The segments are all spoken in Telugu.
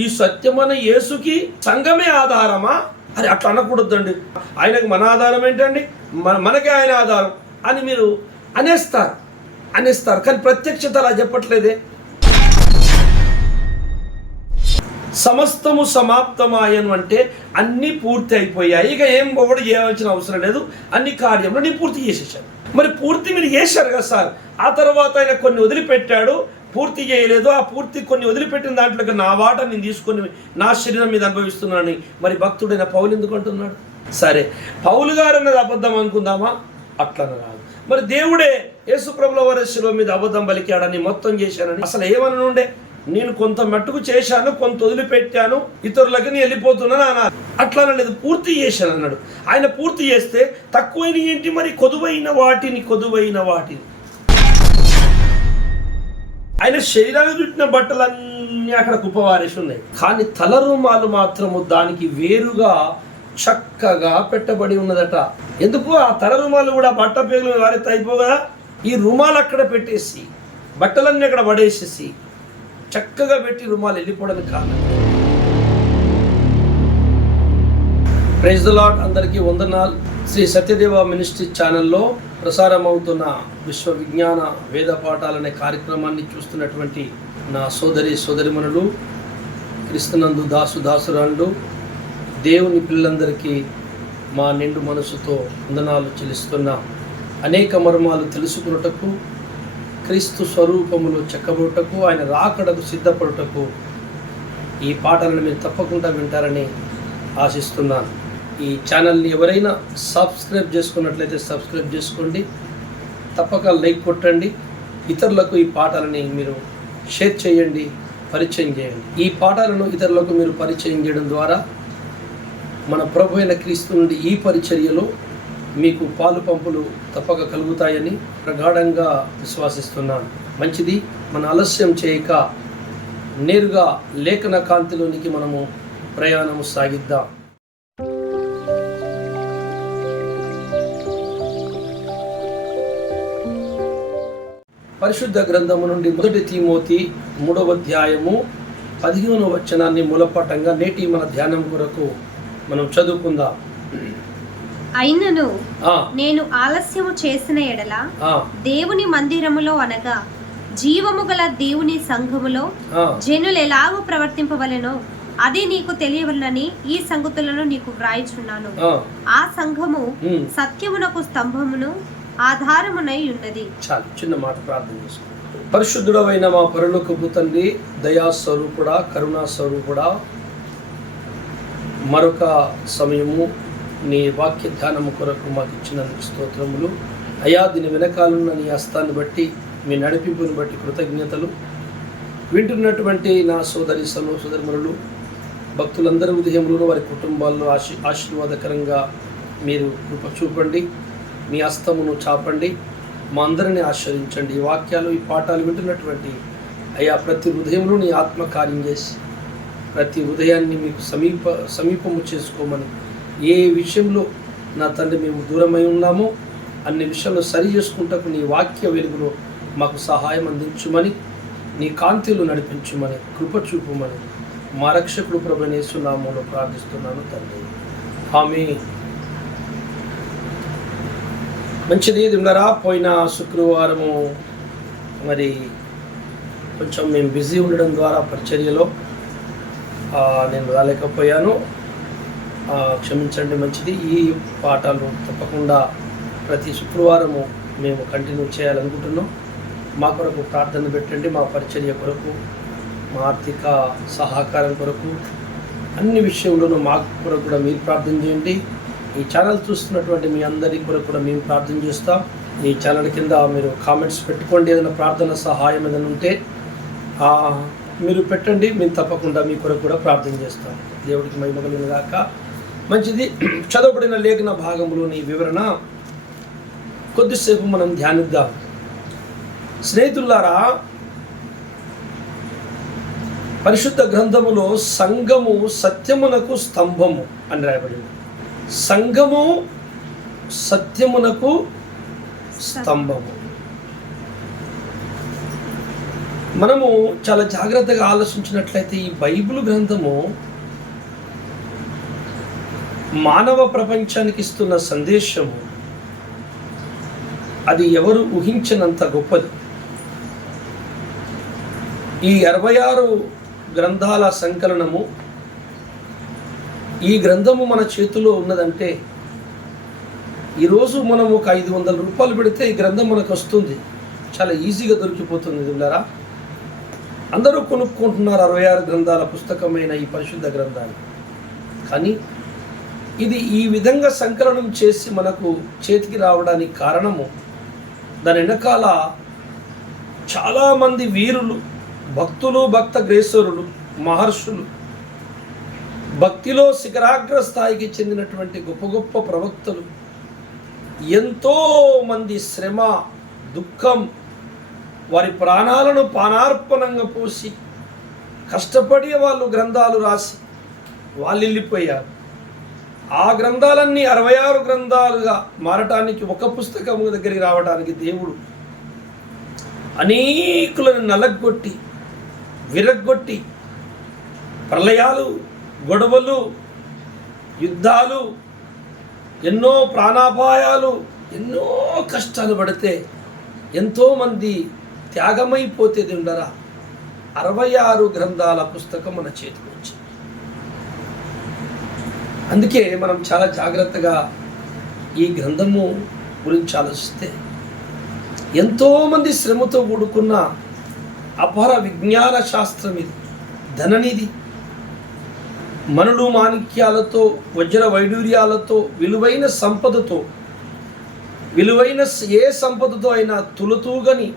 ఈ సత్యమైన యేసుకి సంఘమే ఆధారమా? అది అట్లా అనకూడదండి. ఆయనకి మన ఆధారం ఏంటండి, మనకే ఆయన ఆధారం అని మీరు అనేస్తారు. కానీ ప్రత్యక్షత అలా చెప్పట్లేదే. సమస్తము సమాప్తమాయను అంటే అన్నీ పూర్తి అయిపోయాయి, ఇక ఏం ఒకటి చేయవలసిన అవసరం లేదు, అన్ని కార్యములు నేను పూర్తి చేసేసాను. మరి పూర్తి మీరు చేశారు కదా సార్, ఆ తర్వాత ఆయన కొన్ని వదిలిపెట్టాడు, పూర్తి చేయలేదు. ఆ పూర్తి కొన్ని వదిలిపెట్టిన దాంట్లో నా వాట నేను తీసుకొని నా శరీరం మీద అనుభవిస్తున్నానని మరి భక్తుడైన పౌలు ఎందుకు అంటున్నాడు? సరే, పౌలు గారు అన్నది అబద్ధం అనుకుందామా? అట్లనే రాదు. మరి దేవుడే యేసుప్రభుల వారి శిలువ మీద అబద్ధం పలికాడని, మొత్తం చేశానని అసలు ఏమని ఉండే? నేను కొంత మట్టుకు చేశాను, కొంత వదిలిపెట్టాను, ఇతరులకి నేను వెళ్ళిపోతున్నాను అన్నారు. అట్లా లేదు, పూర్తి చేశాను అన్నాడు. ఆయన పూర్తి చేస్తే తక్కువైన ఏంటి మరి? కొదువైన వాటిని ఆయన శరీరానికి చుట్టిన బట్టలన్నీ అక్కడ కుప్పవారేసి ఉన్నాయి, కానీ తల రుమాలు మాత్రము దానికి వేరుగా చక్కగా పెట్టబడి ఉన్నదట. ఎందుకు? ఆ తల రుమాలు కూడా బట్ట పేగులు వారితో అయిపోగా ఈ రుమాలు అక్కడ పెట్టేసి బట్టలన్నీ అక్కడ పడేసేసి చక్కగా పెట్టి రుమాలు వెళ్ళిపోవడానికి కారణం. Praise the Lord. అందరికీ వందనాలు. శ్రీ సత్యదేవ మినిస్ట్రీ ఛానల్లో ప్రసారం అవుతున్న విశ్వ విజ్ఞాన వేద పాఠాలనే కార్యక్రమాన్ని చూస్తున్నటువంటి నా సోదరిమణులు, క్రీస్తునందు దాసురాళ్ళు, దేవుని పిల్లలందరికీ మా నిండు మనసుతో వందనాలు చెల్లిస్తున్నా. అనేక మర్మాలు తెలుసుకున్నటకు, క్రీస్తు స్వరూపములో చెక్కబడుటకు, ఆయన రాకడకు సిద్ధపడుటకు ఈ పాటలను మీరు తప్పకుండా వింటారని ఆశిస్తున్నాను. ఈ ఛానల్ని ఎవరైనా సబ్స్క్రైబ్ చేసుకున్నట్లయితే సబ్స్క్రైబ్ చేసుకోండి, తప్పక లైక్ కొట్టండి, ఇతరులకు ఈ పాటలని మీరు షేర్ చేయండి, పరిచయం చేయండి. ఈ పాటలను ఇతరులకు మీరు పరిచయం చేయడం ద్వారా మన ప్రభు అయిన క్రీస్తు నుండి ఈ పరిచర్యలో మీకు పాలు పంపులు తప్పక కలుగుతాయని ప్రగాఢంగా విశ్వాసిస్తున్నాను. మంచిది, మన ఆలస్యం చేయక నేరుగా లేఖన కాంతిలోనికి మనము ప్రయాణము సాగిద్దాం. పరిశుద్ధ గ్రంథము నుండి 1 తిమోతి 3వ అధ్యాయము 15వ వచనాన్ని మూలపాఠంగా నేటి మన ధ్యానం కొరకు మనం చదువుకుందాం. అయినను నేను ఆలస్యము చేసిన ఎడల దేవుని మందిరములో అనగా జీవము గల దేవుని సంఘములో జనులు ఎలాగో ప్రవర్తింపవలెనో అది నీకు తెలియవలనని ఈ సంగతులను నీకు వ్రాయిచున్నాను. ఆ సంఘము సత్యమునకు స్తంభమును ఆధారమునై ఉన్నది. చాలు, చిన్న మాట ప్రార్థన చేసుకో. పరిశుద్ధుడవైన మా పరలోకపు తండ్రి, దయా స్వరూపుడా, కరుణా స్వరూపుడా, మరొక సమయము నీ వాక్య ధ్యానము కొరకు మాకు ఇచ్చినందుకు స్తోత్రములు అయ్యా. దీని వెనకాలన్న నీ హస్తాన్ని బట్టి, మీ నడిపింపుని బట్టి కృతజ్ఞతలు. వింటున్నటువంటి నా సోదరిమణులు, భక్తులందరి ఉదయంలోనూ వారి కుటుంబాల్లో ఆశీర్వాదకరంగా మీరు కృప చూపండి, మీ హస్తమును చాపండి, మా అందరినీ ఆశ్రయించండి. ఈ వాక్యాలు, ఈ పాఠాలు వింటున్నటువంటి అయ్యా ప్రతి హృదయంలో నీ ఆత్మకార్యం చేసి ప్రతి హృదయాన్ని మీకు సమీపము చేసుకోమని, ఏ విషయంలో నా తండ్రి మేము దూరమై ఉన్నామో అన్ని విషయాల్లో సరి చేసుకుంటకు నీ వాక్య వెలుగులో మాకు సహాయం అందించుమని, నీ కాంతిలో నడిపించుమని, కృప చూపుమని మా రక్షకుడు ప్రభువైన యేసు నామములో ప్రార్థిస్తున్నాను తండ్రి, ఆమేన్. మంచిది దిమ్మరా. పోయిన శుక్రవారము మరి కొంచెం మేము బిజీ ఉండడం ద్వారా పరిచర్యలో నేను రాలేకపోయాను, క్షమించండి. మంచిది. ఈ పాఠాలు తప్పకుండా ప్రతి శుక్రవారము మేము కంటిన్యూ చేయాలనుకుంటున్నాం. మా కొరకు ప్రార్థన పెట్టండి, మా పరిచర్య కొరకు, మా ఆర్థిక సహకారం కొరకు, అన్ని విషయంలోనూ మా కొరకు కూడా మీరు ప్రార్థన చేయండి. ఈ ఛానల్ చూస్తున్నటువంటి మీ అందరి కొరకు కూడా మేము ప్రార్థన చేస్తాం. ఈ ఛానల్ కింద మీరు కామెంట్స్ పెట్టుకోండి, ఏదైనా ప్రార్థన సహాయం ఏదైనా ఉంటే మీరు పెట్టండి, మేము తప్పకుండా మీ కొరకు కూడా ప్రార్థన చేస్తాం. దేవుడికి మహిమ కలుగును గాక. మంచిది. చదవబడిన లేఖన భాగంలోని వివరణ కొద్దిసేపు మనం ధ్యానిద్దాం. స్నేహితులారా, పరిశుద్ధ గ్రంథములో సంఘము సత్యమునకు స్తంభము అని రాయబడింది. సంఘము సత్యమునకు స్తంభము. మనము చాలా జాగ్రత్తగా ఆలోచించినట్లయితే ఈ బైబిల్ గ్రంథము మానవ ప్రపంచానికి ఇస్తున్న సందేశము అది ఎవరు ఊహించినంత గొప్పది. ఈ 66 గ్రంథాల సంకలనము, ఈ గ్రంథము మన చేతిలో ఉన్నదంటే ఈరోజు మనం ఒక 500 రూపాయలు పెడితే ఈ గ్రంథం మనకు వస్తుంది, చాలా ఈజీగా దొరికిపోతుంది. ఇదిలారా అందరూ కొనుక్కుంటున్నారు 66 గ్రంథాల పుస్తకమైన ఈ పరిశుద్ధ గ్రంథాన్ని. కానీ ఇది ఈ విధంగా సంకలనం చేసి మనకు చేతికి రావడానికి కారణము దాని వెనకాల చాలామంది వీరులు, భక్తులు, భక్త గ్రేసరులు, మహర్షులు, భక్తిలో శిఖరాగ్ర స్థాయికి చెందినటువంటి గొప్ప గొప్ప ప్రవక్తలు, ఎంతోమంది శ్రమ, దుఃఖం, వారి ప్రాణాలను పానార్పణంగా పోసి కష్టపడి వాళ్ళు గ్రంథాలు రాసి వాళ్ళు వెళ్ళిపోయారు. ఆ గ్రంథాలన్నీ 66 గ్రంథాలుగా మారటానికి, ఒక పుస్తకము దగ్గరికి రావడానికి దేవుడు అనేకులను నలగొట్టి విరగ్గొట్టి ప్రళయాలు, గొడవలు, యుద్ధాలు, ఎన్నో ప్రాణాపాయాలు, ఎన్నో కష్టాలు పడితే ఎంతోమంది త్యాగమైపోతేది ఉండరా 66 గ్రంథాల పుస్తకం మన చేతికి వచ్చింది. అందుకే మనం చాలా జాగ్రత్తగా ఈ గ్రంథము గురించి ఆలోచిస్తే ఎంతోమంది శ్రమతో కూడుకున్న అపార విజ్ఞాన శాస్త్రం ఇది, ధననిధి. మనులు మాణిక్యాలతో, వజ్ర వైడూర్యాలతో, విలువైన సంపదతో, విలువైన ఏ సంపదతో అయినా తులతూగని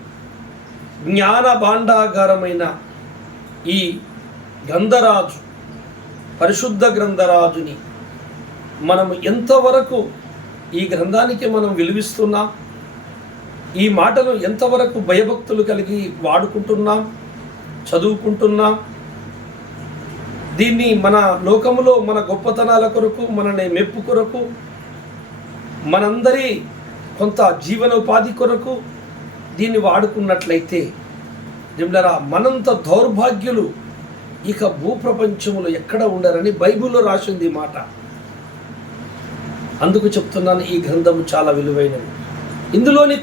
జ్ఞాన భాండాగారమైన ఈ గ్రంథరాజు, పరిశుద్ధ గ్రంథరాజుని మనము ఎంతవరకు ఈ గ్రంథానికి మనం విలువిస్తున్నాం, ఈ మాటలు ఎంతవరకు భయభక్తులు కలిగి వాడుకుంటున్నాం, చదువుకుంటున్నాం, దీన్ని మన లోకములో మన గొప్పతనాల కొరకు, మనని మెప్పు కొరకు, మనందరి కొంత జీవనోపాధి కొరకు దీన్ని వాడుకున్నట్లయితే నిమ్లరా మనంత దౌర్భాగ్యులు ఇక భూప్రపంచములో ఎక్కడ ఉండరని బైబిల్లో రాసింది మాట. అందుకు చెప్తున్నాను, ఈ గ్రంథము చాలా విలువైనది. ఇందులోని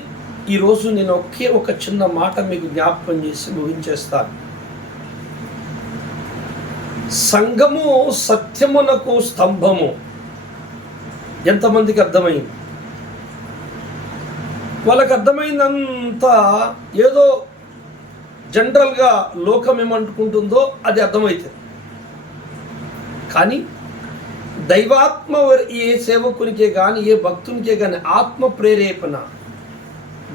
ఈరోజు నేను ఒకే ఒక చిన్న మాట మీకు జ్ఞాపకం చేసి ముగించేస్తాను. సంఘము సత్యమునకు స్తంభము. ఎంతమందికి అర్థమైంది? వాళ్ళకి అర్థమైందంతా ఏదో జనరల్గా లోకం ఏమనుకుంటుందో అది అర్థమవుతుంది. కానీ దైవాత్మ ఏ సేవకునికే కానీ, ఏ భక్తునికే కానీ ఆత్మ ప్రేరేపణ,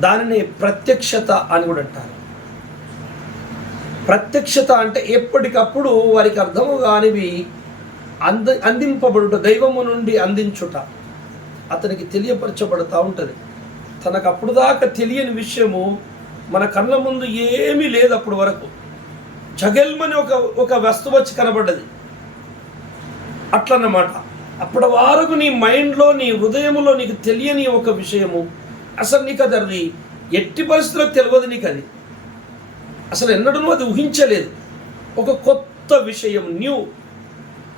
దానిని ప్రత్యక్షత అని కూడా అంటారు. ప్రత్యక్షత అంటే ఎప్పటికప్పుడు వారికి అర్థము కానివి అందింపబడుట, దైవము నుండి అందించుట అతనికి తెలియపరచబడుతూ ఉంటుంది. తనకు అప్పుడు దాకా తెలియని విషయము మన కళ్ళ ముందు ఏమీ లేదు. అప్పుడు వరకు జగల్మని ఒక వస్తువు వచ్చి కనబడ్డది అట్లన్నమాట. అప్పటి వరకు నీ మైండ్లో, నీ హృదయంలో నీకు తెలియని ఒక విషయము, అసలు నీకు అది ఎట్టి పరిస్థితుల్లో తెలియదు. నీకు అది అసలు ఎన్నడూ అది ఊహించలేదు. ఒక కొత్త విషయం,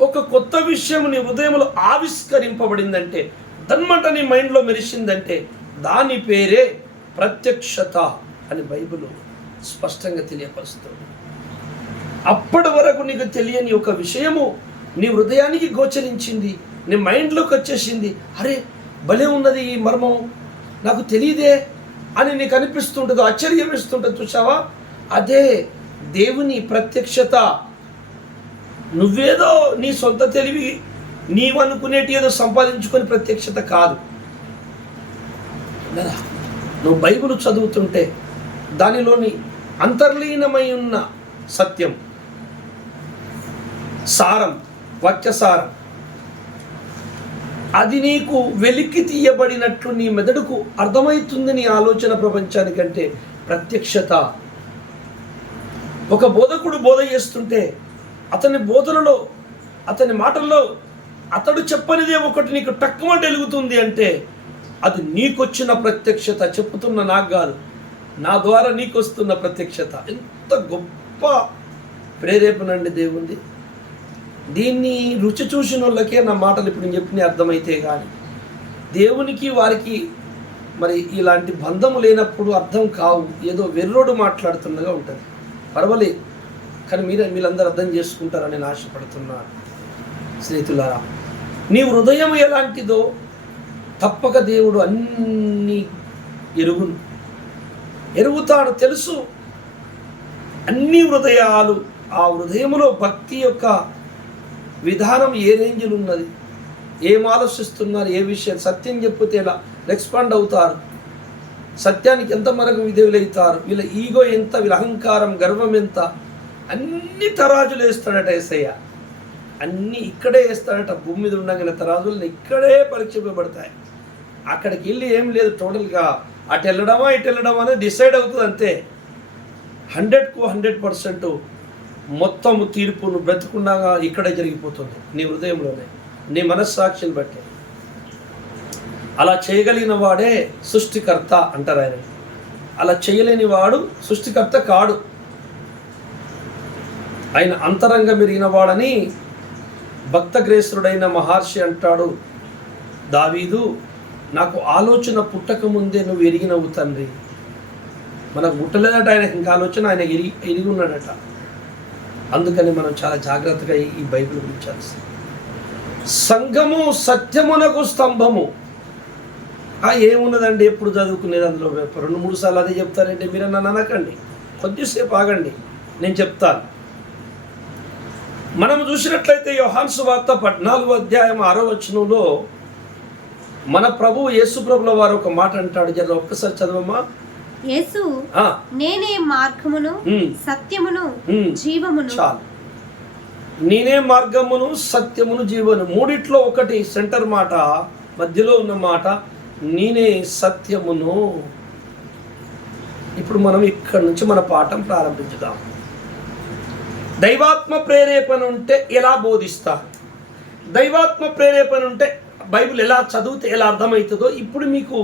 ఒక కొత్త విషయం నీ హృదయంలో ఆవిష్కరింపబడిందంటే, దన్మట నీ మైండ్లో మెరిసిందంటే దాని పేరే ప్రత్యక్షత అని బైబిల్ స్పష్టంగా తెలియపరుస్తుంది. అప్పటి వరకు నీకు తెలియని ఒక విషయము నీ హృదయానికి గోచరించింది, నీ మైండ్లోకి వచ్చేసింది. అరే భలే ఉన్నది ఈ మర్మం, నాకు తెలియదే అని నీకు అనిపిస్తుంటుంది, ఆశ్చర్యం ఇస్తుంటుంది. చూసావా, అదే దేవుని ప్రత్యక్షత. నువ్వేదో నీ సొంత తెలివి, నీవనుకునేటి ఏదో సంపాదించుకొని ప్రత్యక్షత కాదు. నువ్వు బైబిల్ చదువుతుంటే దానిలోని అంతర్లీనమై ఉన్న సత్యం, సారం, వాక్యసారం, అది నీకు వెలికి తీయబడినట్లు నీ మెదడుకు అర్థమవుతుంది. నీ ఆలోచన ప్రపంచానికంటే ప్రత్యక్షత. ఒక బోధకుడు బోధ చేస్తుంటే అతని బోధనలో, అతని మాటల్లో అతడు చెప్పనిదే ఒకటి నీకు టక్కుమంట వెలుగుతుంది అంటే అది నీకొచ్చిన ప్రత్యక్షత. చెప్పుతున్న నాకు కాదు, నా ద్వారా నీకు వస్తున్న ప్రత్యక్షత ఎంత గొప్ప ప్రేరేపణ అండి దేవుంది. దీన్ని రుచి చూసిన వాళ్ళకే నా మాటలు ఇప్పుడు నేను చెప్పిన అర్థమైతే కానీ దేవునికి వారికి మరి ఇలాంటి బంధము లేనప్పుడు అర్థం కావు. ఏదో వెర్రోడు మాట్లాడుతున్నగా ఉంటుంది. పర్వాలేదు, కానీ మీరందరూ అర్థం చేసుకుంటారని నేను ఆశపడుతున్నాను. స్నేహితులారా, నీ హృదయం ఎలాంటిదో తప్పక దేవుడు అన్నీ ఎరుగుతాడు, తెలుసు. అన్ని హృదయాలు, ఆ హృదయములో భక్తి యొక్క విధానం ఏ రేంజ్లు ఉన్నది, ఏం ఆలోచిస్తున్నారు, ఏ విషయం, సత్యం చెప్పితే ఎలా రెస్పాండ్ అవుతారు, సత్యానికి ఎంత మరకు విధేయులవుతారు, వీళ్ళ ఈగో ఎంత, వీళ్ళ అహంకారం గర్వం ఎంత, అన్ని తరాజులు వేస్తాడట యేసయ్య. అన్నీ ఇక్కడే వేస్తాడట. భూమి మీద ఉండగానే తరాజులను ఇక్కడే పరీక్షింపబడతాయి. అక్కడికి వెళ్ళి ఏం లేదు, టోటల్గా అటు వెళ్ళడమా ఇటు వెళ్ళడమా అనేది డిసైడ్ అవుతుంది అంతే. 100కు 100% మొత్తం తీర్పును బ్రతుకుండగా ఇక్కడే జరిగిపోతుంది, నీ హృదయంలోనే, నీ మనస్సాక్షిని బట్టి. అలా చేయగలిగిన వాడే సృష్టికర్త అంటారు ఆయన. అలా చేయలేని వాడు సృష్టికర్త కాడు. ఆయన అంతరంగం మెరిగిన వాడని భక్తగ్రేసురుడైన మహర్షి అంటాడు. దావీదు, నాకు ఆలోచన పుట్టక ముందే నువ్వు ఎరిగినవు తండ్రి. మనకు పుట్టలేదట ఆయనకి ఇంకా ఆలోచన, ఆయన ఎరిగి ఉన్నాడట. అందుకని మనం చాలా జాగ్రత్తగా ఈ బైబిల్ గురించి. సంఘము సత్యమునకు స్తంభము. ఏమున్నదండి ఎప్పుడు చదువుకునేది, అందులో 2-3 సార్లు అదే చెప్తారంటే మీరు నన్ను అనకండి, కొద్దిసేపు ఆగండి, నేను చెప్తాను. మనం చూసినట్లయితే యోహాను సువార్త 14వ అధ్యాయం 6వ వచనంలో మన ప్రభు యేసు ప్రభుల వారు ఒక మాట అంటాడు. జర ఒక్కసారి చదవమ్మా. యేసు, నేనే మార్గమును సత్యమును జీవమును. చాలు. నేనే మార్గమును సత్యమును జీవను. మూడిట్లో ఒకటి సెంటర్ మాట, మధ్యలో ఉన్న మాట నేనే సత్యమును. ఇప్పుడు మనం ఇక్కడి నుంచి మన పాఠం ప్రారంభించుదాం. దైవాత్మ ప్రేరేపణ ఉంటే ఎలా బోధిస్తారు, దైవాత్మ ప్రేరేపణ ఉంటే బైబిల్ ఎలా చదివితే ఎలా అర్థమవుతుందో ఇప్పుడు మీకు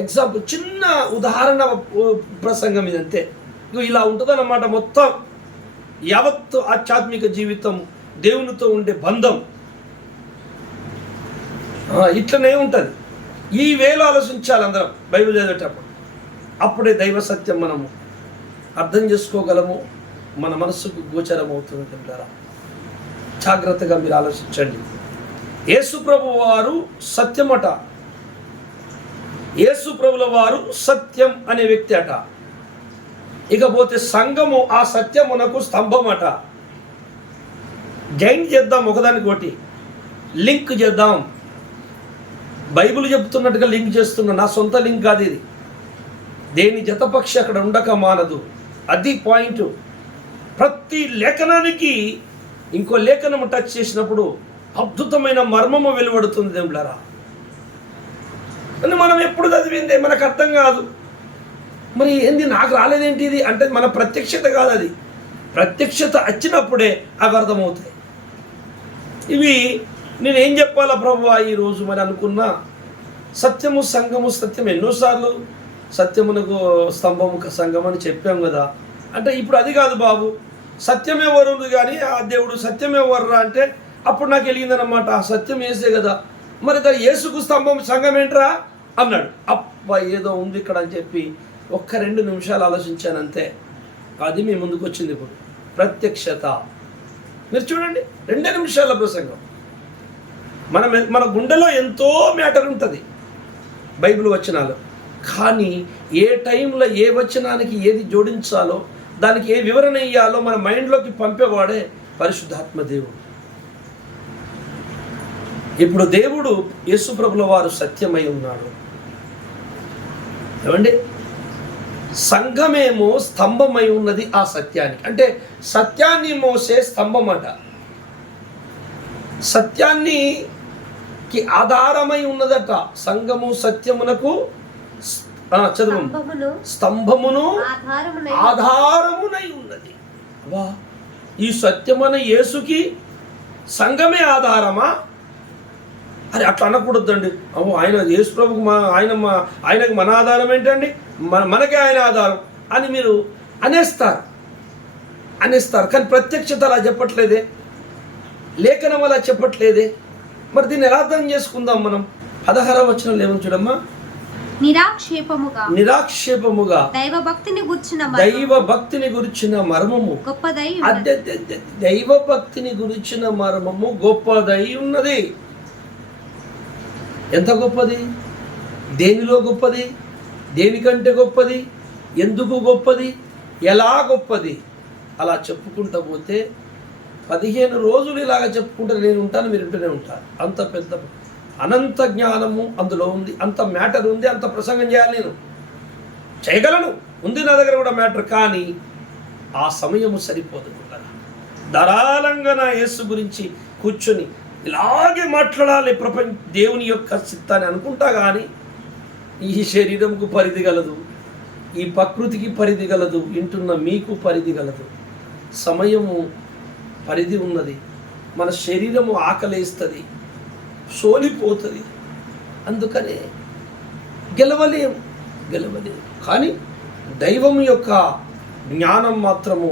ఎగ్జాంపుల్, చిన్న ఉదాహరణ ప్రసంగం ఇదంతే. ఇలా ఉంటుందన్నమాట. మొత్తం యావత్తు ఆధ్యాత్మిక జీవితం, దేవునితో ఉండే బంధం ఇట్లనే ఉంటుంది. ఈ వేలో ఆలోచించాలి అందరం బైబిల్ చదివేటప్పుడు. అప్పుడే దైవ సత్యం మనము అర్థం చేసుకోగలము, మన మనస్సుకు గోచరం అవుతుంది అంటారా. జాగ్రత్తగా మీరు ఆలోచించండి. యేసు ప్రభు వారు సత్యమట. యేసు ప్రభుల వారు సత్యం అనే వ్యక్తి అట. ఇకపోతే సంఘము ఆ సత్యమునకు స్తంభమట. జాయిన్ చేద్దాం, ఒకదానికి ఒకటి లింక్ చేద్దాం. బైబిల్ చెప్తున్నట్టుగా లింక్ చేస్తున్నా, నా సొంత లింక్ కాదు ఇది. దేని జతపక్షి అక్కడ ఉండక మానదు, అది పాయింట్. ప్రతి లేఖనానికి ఇంకో లేఖనము టచ్ చేసినప్పుడు అద్భుతమైన మర్మము వెలువడుతుంది దేవులారా. అని మనం ఎప్పుడు చదివిందే మనకు అర్థం కాదు. మరి ఏంది నాకు రాలేదేంటి ఇది అంటే మన ప్రత్యక్షత కాదు, అది ప్రత్యక్షత వచ్చినప్పుడే అవి అర్థమవుతాయి. ఇవి నేనేం చెప్పాలా ప్రభువా ఈరోజు మరి అనుకున్నా. సత్యము సంఘము, సత్యం ఎన్నోసార్లు సత్యమునకు స్తంభము సంఘం అని చెప్పాం కదా. అంటే ఇప్పుడు అది కాదు బాబు, సత్యం ఎవరు కానీ ఆ దేవుడు సత్యం ఎవర్రా అంటే అప్పుడు నాకు వెలిగిందనమాట. ఆ సత్యం వేసే కదా, మరి యేసుకు స్తంభం సంఘం ఏంట్రా అన్నాడు. అబ్బా ఏదో ఉంది ఇక్కడ అని చెప్పి 1-2 నిమిషాలు ఆలోచించాను అంతే. అది మీ ముందుకు వచ్చింది ఇప్పుడు ప్రత్యక్షత. మీరు చూడండి, 2 నిమిషాల ప్రసంగం. మన గుండెలో ఎంతో మ్యాటర్ ఉంటుంది బైబిల్ వచనాలు, కానీ ఏ టైంలో ఏ వచనానికి ఏది జోడించాలో, దానికి ఏ వివరణ ఇయ్యాలో మన మైండ్లోకి పంపేవాడే పరిశుద్ధాత్మ దేవుడు. ఇప్పుడు దేవుడు యేసు ప్రభుల వారు సత్యమై ఉన్నాడు. ఏమండి, సంఘమేమో స్తంభమై ఉన్నది ఆ సత్యానికి. అంటే సత్యాన్ని మోసే స్తంభం అట. సత్యానికి ఆధారమై ఉన్నదట సంఘము. సత్యమునకు చదువు స్తంభమును ఆధారమునై ఉన్నది. వా, ఈ సత్యమైన యేసుకి సంఘమే ఆధారమా? అరే అట్లా అనకూడదండి. అమ్మో, ఆయన యేసు ప్రభుకు ఆయనకు మన ఆధారం ఏంటండి? మనకే ఆయన ఆధారం. అని మీరు అనేస్తారు. కానీ ప్రత్యక్షత అలా చెప్పట్లేదే, లేఖనం అలా చెప్పట్లేదే. మరి దీన్ని ఎలా అర్థం చేసుకుందాం మనం? 16వ వచనంలో ఏమని చూడమ్మా? నిరాక్షేపముగా దైవ భక్తిని గురించిన మర్మము దైవ భక్తిని గురించిన మర్మము గొప్పదై ఉన్నది. ఎంత గొప్పది? దేనిలో గొప్పది? దేనికంటే గొప్పది? ఎందుకు గొప్పది? ఎలా గొప్పది? అలా చెప్పుకుంటూ పోతే 15 రోజులు ఇలాగ చెప్పుకుంటే నేను ఉంటాను, మీరు ఇంటూనే ఉంటారు. అంత పెద్ద అనంత జ్ఞానము అందులో ఉంది, అంత మ్యాటర్ ఉంది, అంత ప్రసంగం చేయాలి, నేను చేయగలను, ఉంది నా దగ్గర కూడా మ్యాటర్. కానీ ఆ సమయము సరిపోదు. ధారాళంగా నా యేసు గురించి కూర్చొని ఇలాగే మాట్లాడాలి దేవుని యొక్క చిత్తాన్ని అనుకుంటా. కానీ ఈ శరీరంకు పరిధి గలదు, ఈ ప్రకృతికి పరిధి గలదు, వింటున్న మీకు పరిధి గలదు. సమయము పరిధి ఉన్నది. మన శరీరము ఆకలేస్తుంది, సోలిపోతుంది. అందుకనే గెలవలేము. కానీ దైవం యొక్క జ్ఞానం మాత్రము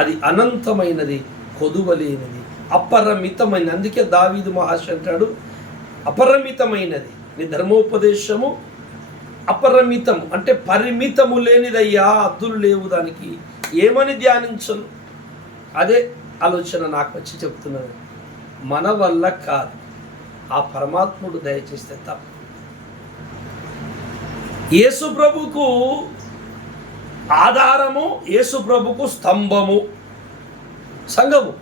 అది అనంతమైనది, కొదువలేనిది, అపరిమితమైనది. అందుకే దావీదు మహర్షి అంటాడు, అపరిమితమైనది నీ ధర్మోపదేశము, అపరిమితం అంటే పరిమితము లేనిదయ్యా, అద్దులు లేవు దానికి, ఏమని ధ్యానించను. అదే ఆలోచన నాకు వచ్చి చెప్తున్నాను. మన వల్ల కాదు, ఆ పరమాత్ముడు దయచేస్తే తప్ప. యేసు ప్రభుకు ఆధారము, యేసు ప్రభుకు స్తంభము సంఘము.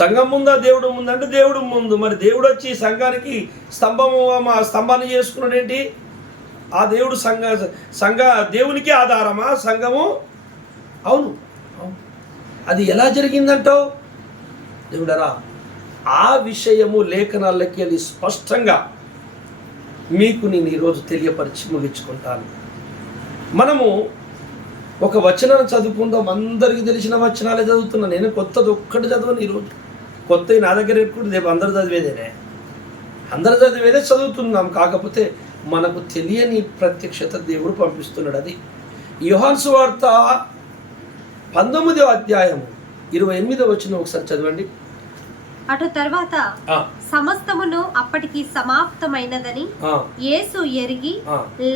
సంఘం ముందా దేవుడు ముందంటే దేవుడు ముందు. మరి దేవుడు వచ్చి సంఘానికి స్తంభాన్ని చేసుకున్నాడు ఏంటి? ఆ దేవుడు దేవునికి ఆధారమా సంఘము? అవును. అది ఎలా జరిగిందంటావు? దేవుడరా, ఆ విషయము లేఖనాలకి అది స్పష్టంగా మీకు నేను ఈరోజు తెలియపరిచి ముగించుకుంటాను. మనము ఒక వచనాన్ని చదువుకుందాం. అందరికీ తెలిసిన వచనాలే చదువుతున్నా. నేను కొత్తది ఒక్కటి చదవను ఈరోజు. కొత్తవి నా దగ్గర ఎక్కువ రేపు అందరు చదివేదే చదువుతున్నాం. కాకపోతే మనకు తెలియని ప్రత్యక్షత దేవుడు పంపిస్తున్నాడు. అది యోహాను సువార్త 19వ అధ్యాయము 28వ వచనం ఒకసారి చదవండి. అటు తర్వాత సమస్తమును అప్పటికి సమాప్తమైనదని యేసు ఎరిగి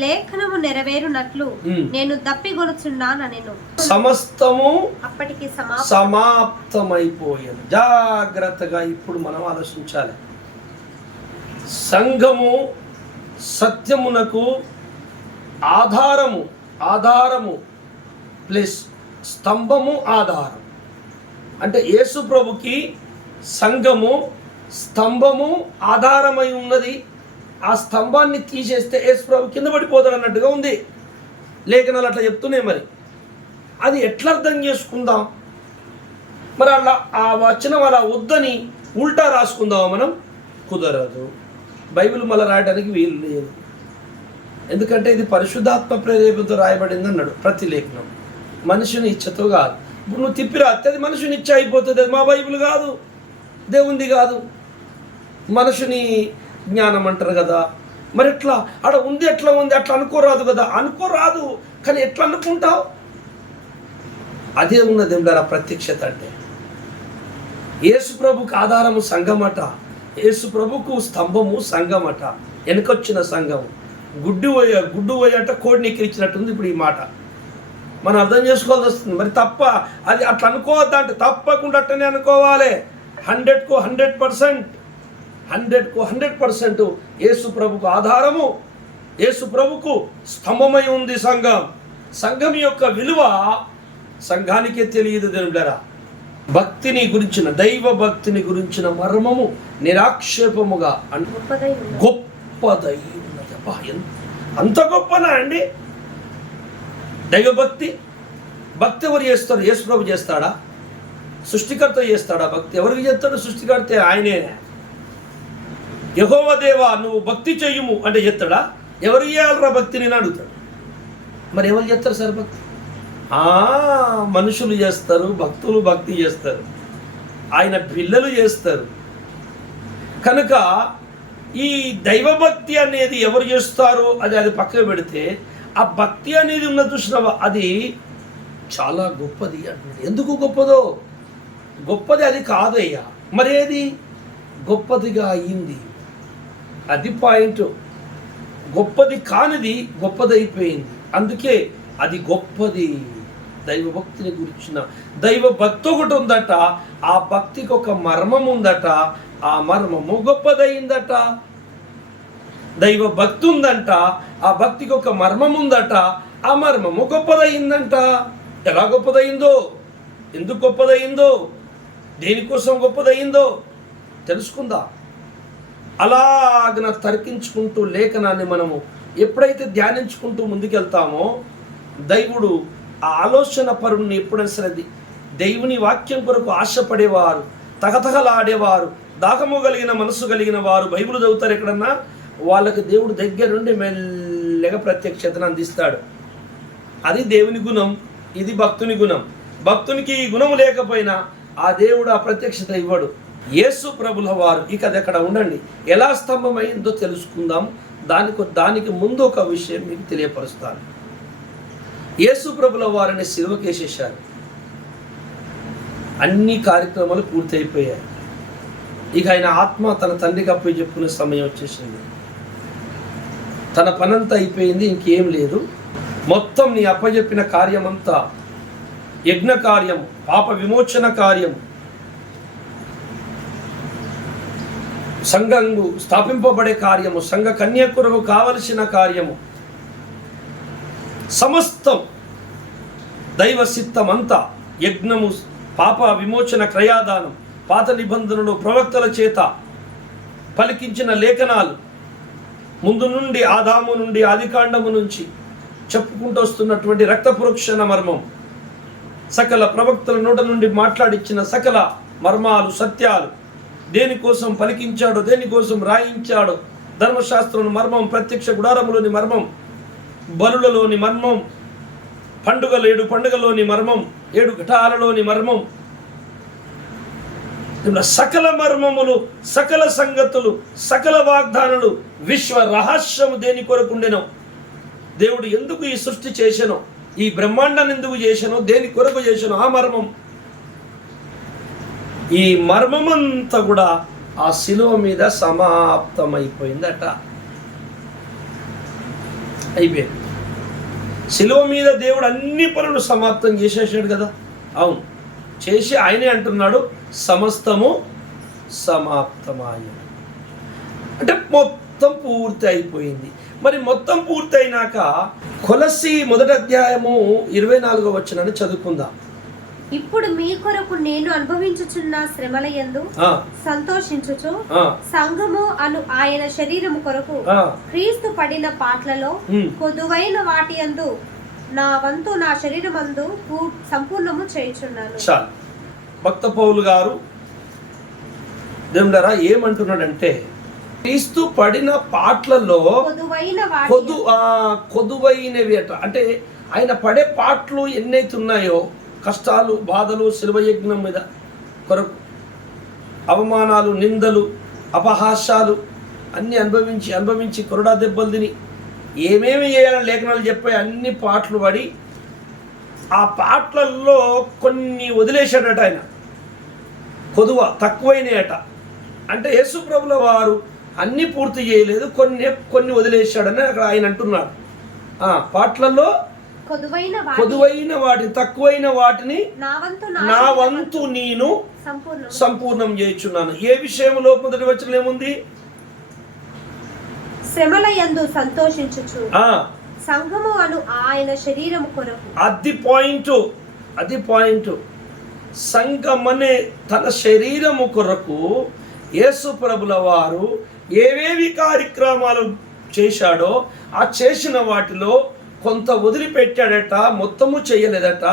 లేఖనము నెరవేరునట్లు నేను దప్పిగొనుచున్నానెను. సమస్తము అప్పటికి సమాప్తమైపోయాను. జాగ్రత్తగా ఇప్పుడు మనం ఆలోచించాలి. సంఘము సత్యమునకు ఆధారము ప్లస్ స్తంభము ఆధారం. అంటే యేసు ప్రభుకి సంఘము స్తంభము ఆధారమై ఉన్నది. ఆ స్తంభాన్ని తీసేస్తే యేసు ప్రభు కింద పడిపోతాడు అన్నట్టుగా ఉంది. లేఖనాలు అట్లా చెప్తున్నాయి. మరి అది ఎట్లా అర్థం చేసుకుందాం? మరి అలా ఆ వచనం అలా వద్దని ఉల్టా రాసుకుందామా మనం? కుదరదు. బైబిల్ మళ్ళీ రాయడానికి వీలు లేదు. ఎందుకంటే ఇది పరిశుద్ధాత్మ ప్రేరేపణతో రాయబడింది అన్నాడు ప్రతి లేఖనం. మనుషుని ఇచ్చతో కాదు. ఇప్పుడు నువ్వు తిప్పి రాస్తే అది మనుషుని ఇచ్చ అయిపోతుంది. అది మా బైబిల్ కాదు, దేవుంది కాదు, మనుషుని జ్ఞానం అంటారు కదా. మరి ఎట్లా అక్కడ ఉంది, ఎట్లా ఉంది అట్లా అనుకోరాదు కదా. అనుకోరాదు, కానీ ఎట్లా అనుకుంటావు? అదే ఉన్నది ఏమిటారా ప్రత్యక్షత అంటే. యేసు ప్రభుకు ఆధారము సంఘమట, యేసు ప్రభుకు స్తంభము సంఘమట. వెనకొచ్చిన సంఘము గుడ్డు పోయట కోడిని ఎక్కిరించినట్టుంది ఇప్పుడు ఈ మాట. మనం అర్థం చేసుకోవాల్సి వస్తుంది. మరి తప్ప అది అట్లా అనుకోవద్దంటే తప్పకుండా అట్టనే అనుకోవాలి. 100కు 100% యేసు ప్రభుకు ఆధారము, యేసు ప్రభుకు స్తంభమై ఉంది సంఘం. సంఘం యొక్క విలువ సంఘానికే తెలియదు. దేవుడారా, భక్తిని గురించిన, దైవ భక్తిని గురించిన మర్మము నిరాక్షేపముగా గొప్పదై ఉన్నది. అంత గొప్పనా అండి దైవభక్తి? భక్తి ఎవరు చేస్తారు? యేసు ప్రభు చేస్తాడా? సృష్టికర్త చేస్తాడా భక్తి? ఎవరికి చేస్తాడు? సృష్టికర్త ఆయనే. యెహోవా దేవా నువ్వు భక్తి చెయ్యము అంటే చేస్తాడా? ఎవరు చేయాలరా భక్తి నేను అడుగుతాడు. మరి ఎవరు చేస్తారు సార్ భక్తి? మనుషులు చేస్తారు, భక్తులు భక్తి చేస్తారు, ఆయన పిల్లలు చేస్తారు. కనుక ఈ దైవభక్తి అనేది ఎవరు చేస్తారో అది పక్కకు పెడితే ఆ భక్తి అనేది ఉన్నది చూసినావా, అది చాలా గొప్పది అంటున్నాడు. ఎందుకు గొప్పదో? గొప్పది అది కాదయ్యా, మరేది గొప్పదిగా అయ్యింది. అది పాయింట్. గొప్పది కానిది గొప్పదైపోయింది, అందుకే అది గొప్పది. దైవ భక్తిని గురించిన దైవ భక్తి ఒకటి ఉందట, ఆ భక్తికి ఒక మర్మం ఉందట, ఆ మర్మము గొప్పదయిందట. దైవ భక్తి ఉందంట, ఆ భక్తికి ఒక మర్మం ఉందట, ఆ మర్మము గొప్పదయిందంట. ఎలా గొప్పదయిందో, ఎందుకు గొప్పదయిందో, దేనికోసం గొప్పదయిందో తెలుసుకుందా. అలాగన తర్కించుకుంటూ లేఖనాన్ని మనము ఎప్పుడైతే ధ్యానించుకుంటూ ముందుకెళ్తామో, దైవుడు ఆ ఆలోచన పరుణ్ణి ఎప్పుడైనా సరే దేవుని వాక్యం కొరకు ఆశపడేవారు, తగతగలాడేవారు, దాహము కలిగిన మనసు కలిగిన వారు బైబిల్ చదువుతారు ఎక్కడన్నా, వాళ్ళకి దేవుడు దగ్గర నుండి మెల్లగా ప్రత్యక్షతను అందిస్తాడు. అది దేవుని గుణం, ఇది భక్తుని గుణం. భక్తునికి ఈ గుణము లేకపోయినా ఆ దేవుడు ఆ ప్రత్యక్షత ఇవ్వడు. యేసు ప్రభుల వారు ఇక అది అక్కడ ఉండండి, ఎలా స్తంభమైందో తెలుసుకుందాం. దానికి ముందు ఒక విషయం మీకు తెలియపరుస్తాను. యేసు ప్రభుల వారిని సిలువకేసేశారు, అన్ని కార్యక్రమాలు పూర్తి అయిపోయాయి. ఇక ఆయన ఆత్మ తన తండ్రికి అప్పి చెప్పుకునే సమయం వచ్చేసింది. తన పనంతా అయిపోయింది, ఇంకేం లేదు. మొత్తం నీ అప్పచెప్పిన కార్యమంతా, యజ్ఞ కార్యము, పాప విమోచన కార్యము, సంఘంగు స్థాపింపబడే కార్యము, సంఘ కన్య కొరకు కావలసిన కార్యము, సమస్తం దైవ సిద్ధమంతా, యజ్ఞము, పాప విమోచన, క్రయాదానం, పాత నిబంధనలు, ప్రవక్తల చేత పలికించిన లేఖనాలు, ముందు నుండి ఆదాము నుండి ఆదికాండము నుంచి చెప్పుకుంటూ వస్తున్నటువంటి రక్త ప్రోక్షణ మర్మం, సకల ప్రవక్తల నోట నుండి మాట్లాడిచ్చిన సకల మర్మాలు, సత్యాలు, దేనికోసం పలికించాడో, దేనికోసం రాయించాడో, ధర్మశాస్త్రం మర్మం, ప్రత్యక్ష గుడారములోని మర్మం, బలులలోని మర్మం, 7 పండుగలోని మర్మం, 7 ఘటాలలోని మర్మం, సకల మర్మములు, సకల సంగతులు, సకల వాగ్దానాలు, విశ్వ రహస్యము దేని కొరకు ఉండెనో, దేవుడు ఎందుకు ఈ సృష్టి చేసెనో, ఈ బ్రహ్మాండాన్ని ఎందుకు చేసెనో, దేని కొరకు చేసెనో, ఆ మర్మం, ఈ మర్మమంతా కూడా ఆ శిలువ మీద సమాప్తమైపోయిందట. అయిపోయింది. శిలువ మీద దేవుడు అన్ని పనులు సమాప్తం చేసేసాడు కదా. అవును, చేసి ఆయనే అంటున్నాడు, సమస్తము సమాప్తమాయ, అంటే మొత్తం పూర్తి అయిపోయింది. మరి మొత్తం పూర్తి అయినాక కొలస్సీ 1వ అధ్యాయము 24వ వచనాన్ని చదువుకుందాం. ఇప్పుడు మీ కొరకు నేను అనుభవించుచున్న శ్రమల యందు సంతోషించుచు, సంఘము అను ఆయన శరీరము కొరకు క్రీస్తు పడిన పాట్లలో కొదువైన వాటి యందు నా వంతు నా శరీరమందు సంపూర్ణము చేయుచున్నాను. చాలు. భక్త పౌలు గారు దేవుడారా ఏమంటున్నాడంటే, క్రీస్తు పడిన పాట్లలో కొదువైనవి అట. అంటే ఆయన పడే పాటలు ఎన్నైతే ఉన్నాయో, కష్టాలు, బాధలు, శిలువ యజ్ఞం మీద కొరకు అవమానాలు, నిందలు, అపహాస్యాలు అన్నీ అనుభవించి కొరడా దెబ్బలు తిని ఏమేమి చేయాలని లేఖనాలు చెప్పే అన్ని పాటలు పడి, ఆ పాటలలో కొన్ని వదిలేశాడట ఆయన. కొదువ తక్కువైనాయట. అంటే యేసు ప్రభుల వారు అన్ని పూర్తి చేయలేదు, కొన్ని వదిలేశాడని అక్కడ ఆయన అంటున్నాడు. పాటలలో కొదువైన వాటిని, తక్కువైన వాటిని నా వంతు నేను సంపూర్ణం చేయుచున్నాను. ఏ విషయంలో 1వ వచనం ఏముంది? శ్రమల యందు సంతోషించుచు, సంఘము అను ఆయన శరీరము కొరకు. అది పాయింట్. సంఘమనే తన శరీరము కొరకు యేసు ప్రభుల వారు ఏవేవి కార్యక్రమాలు చేశాడో, ఆ చేసిన వాటిలో కొంత వదిలిపెట్టాడట, మొత్తము చేయలేదట.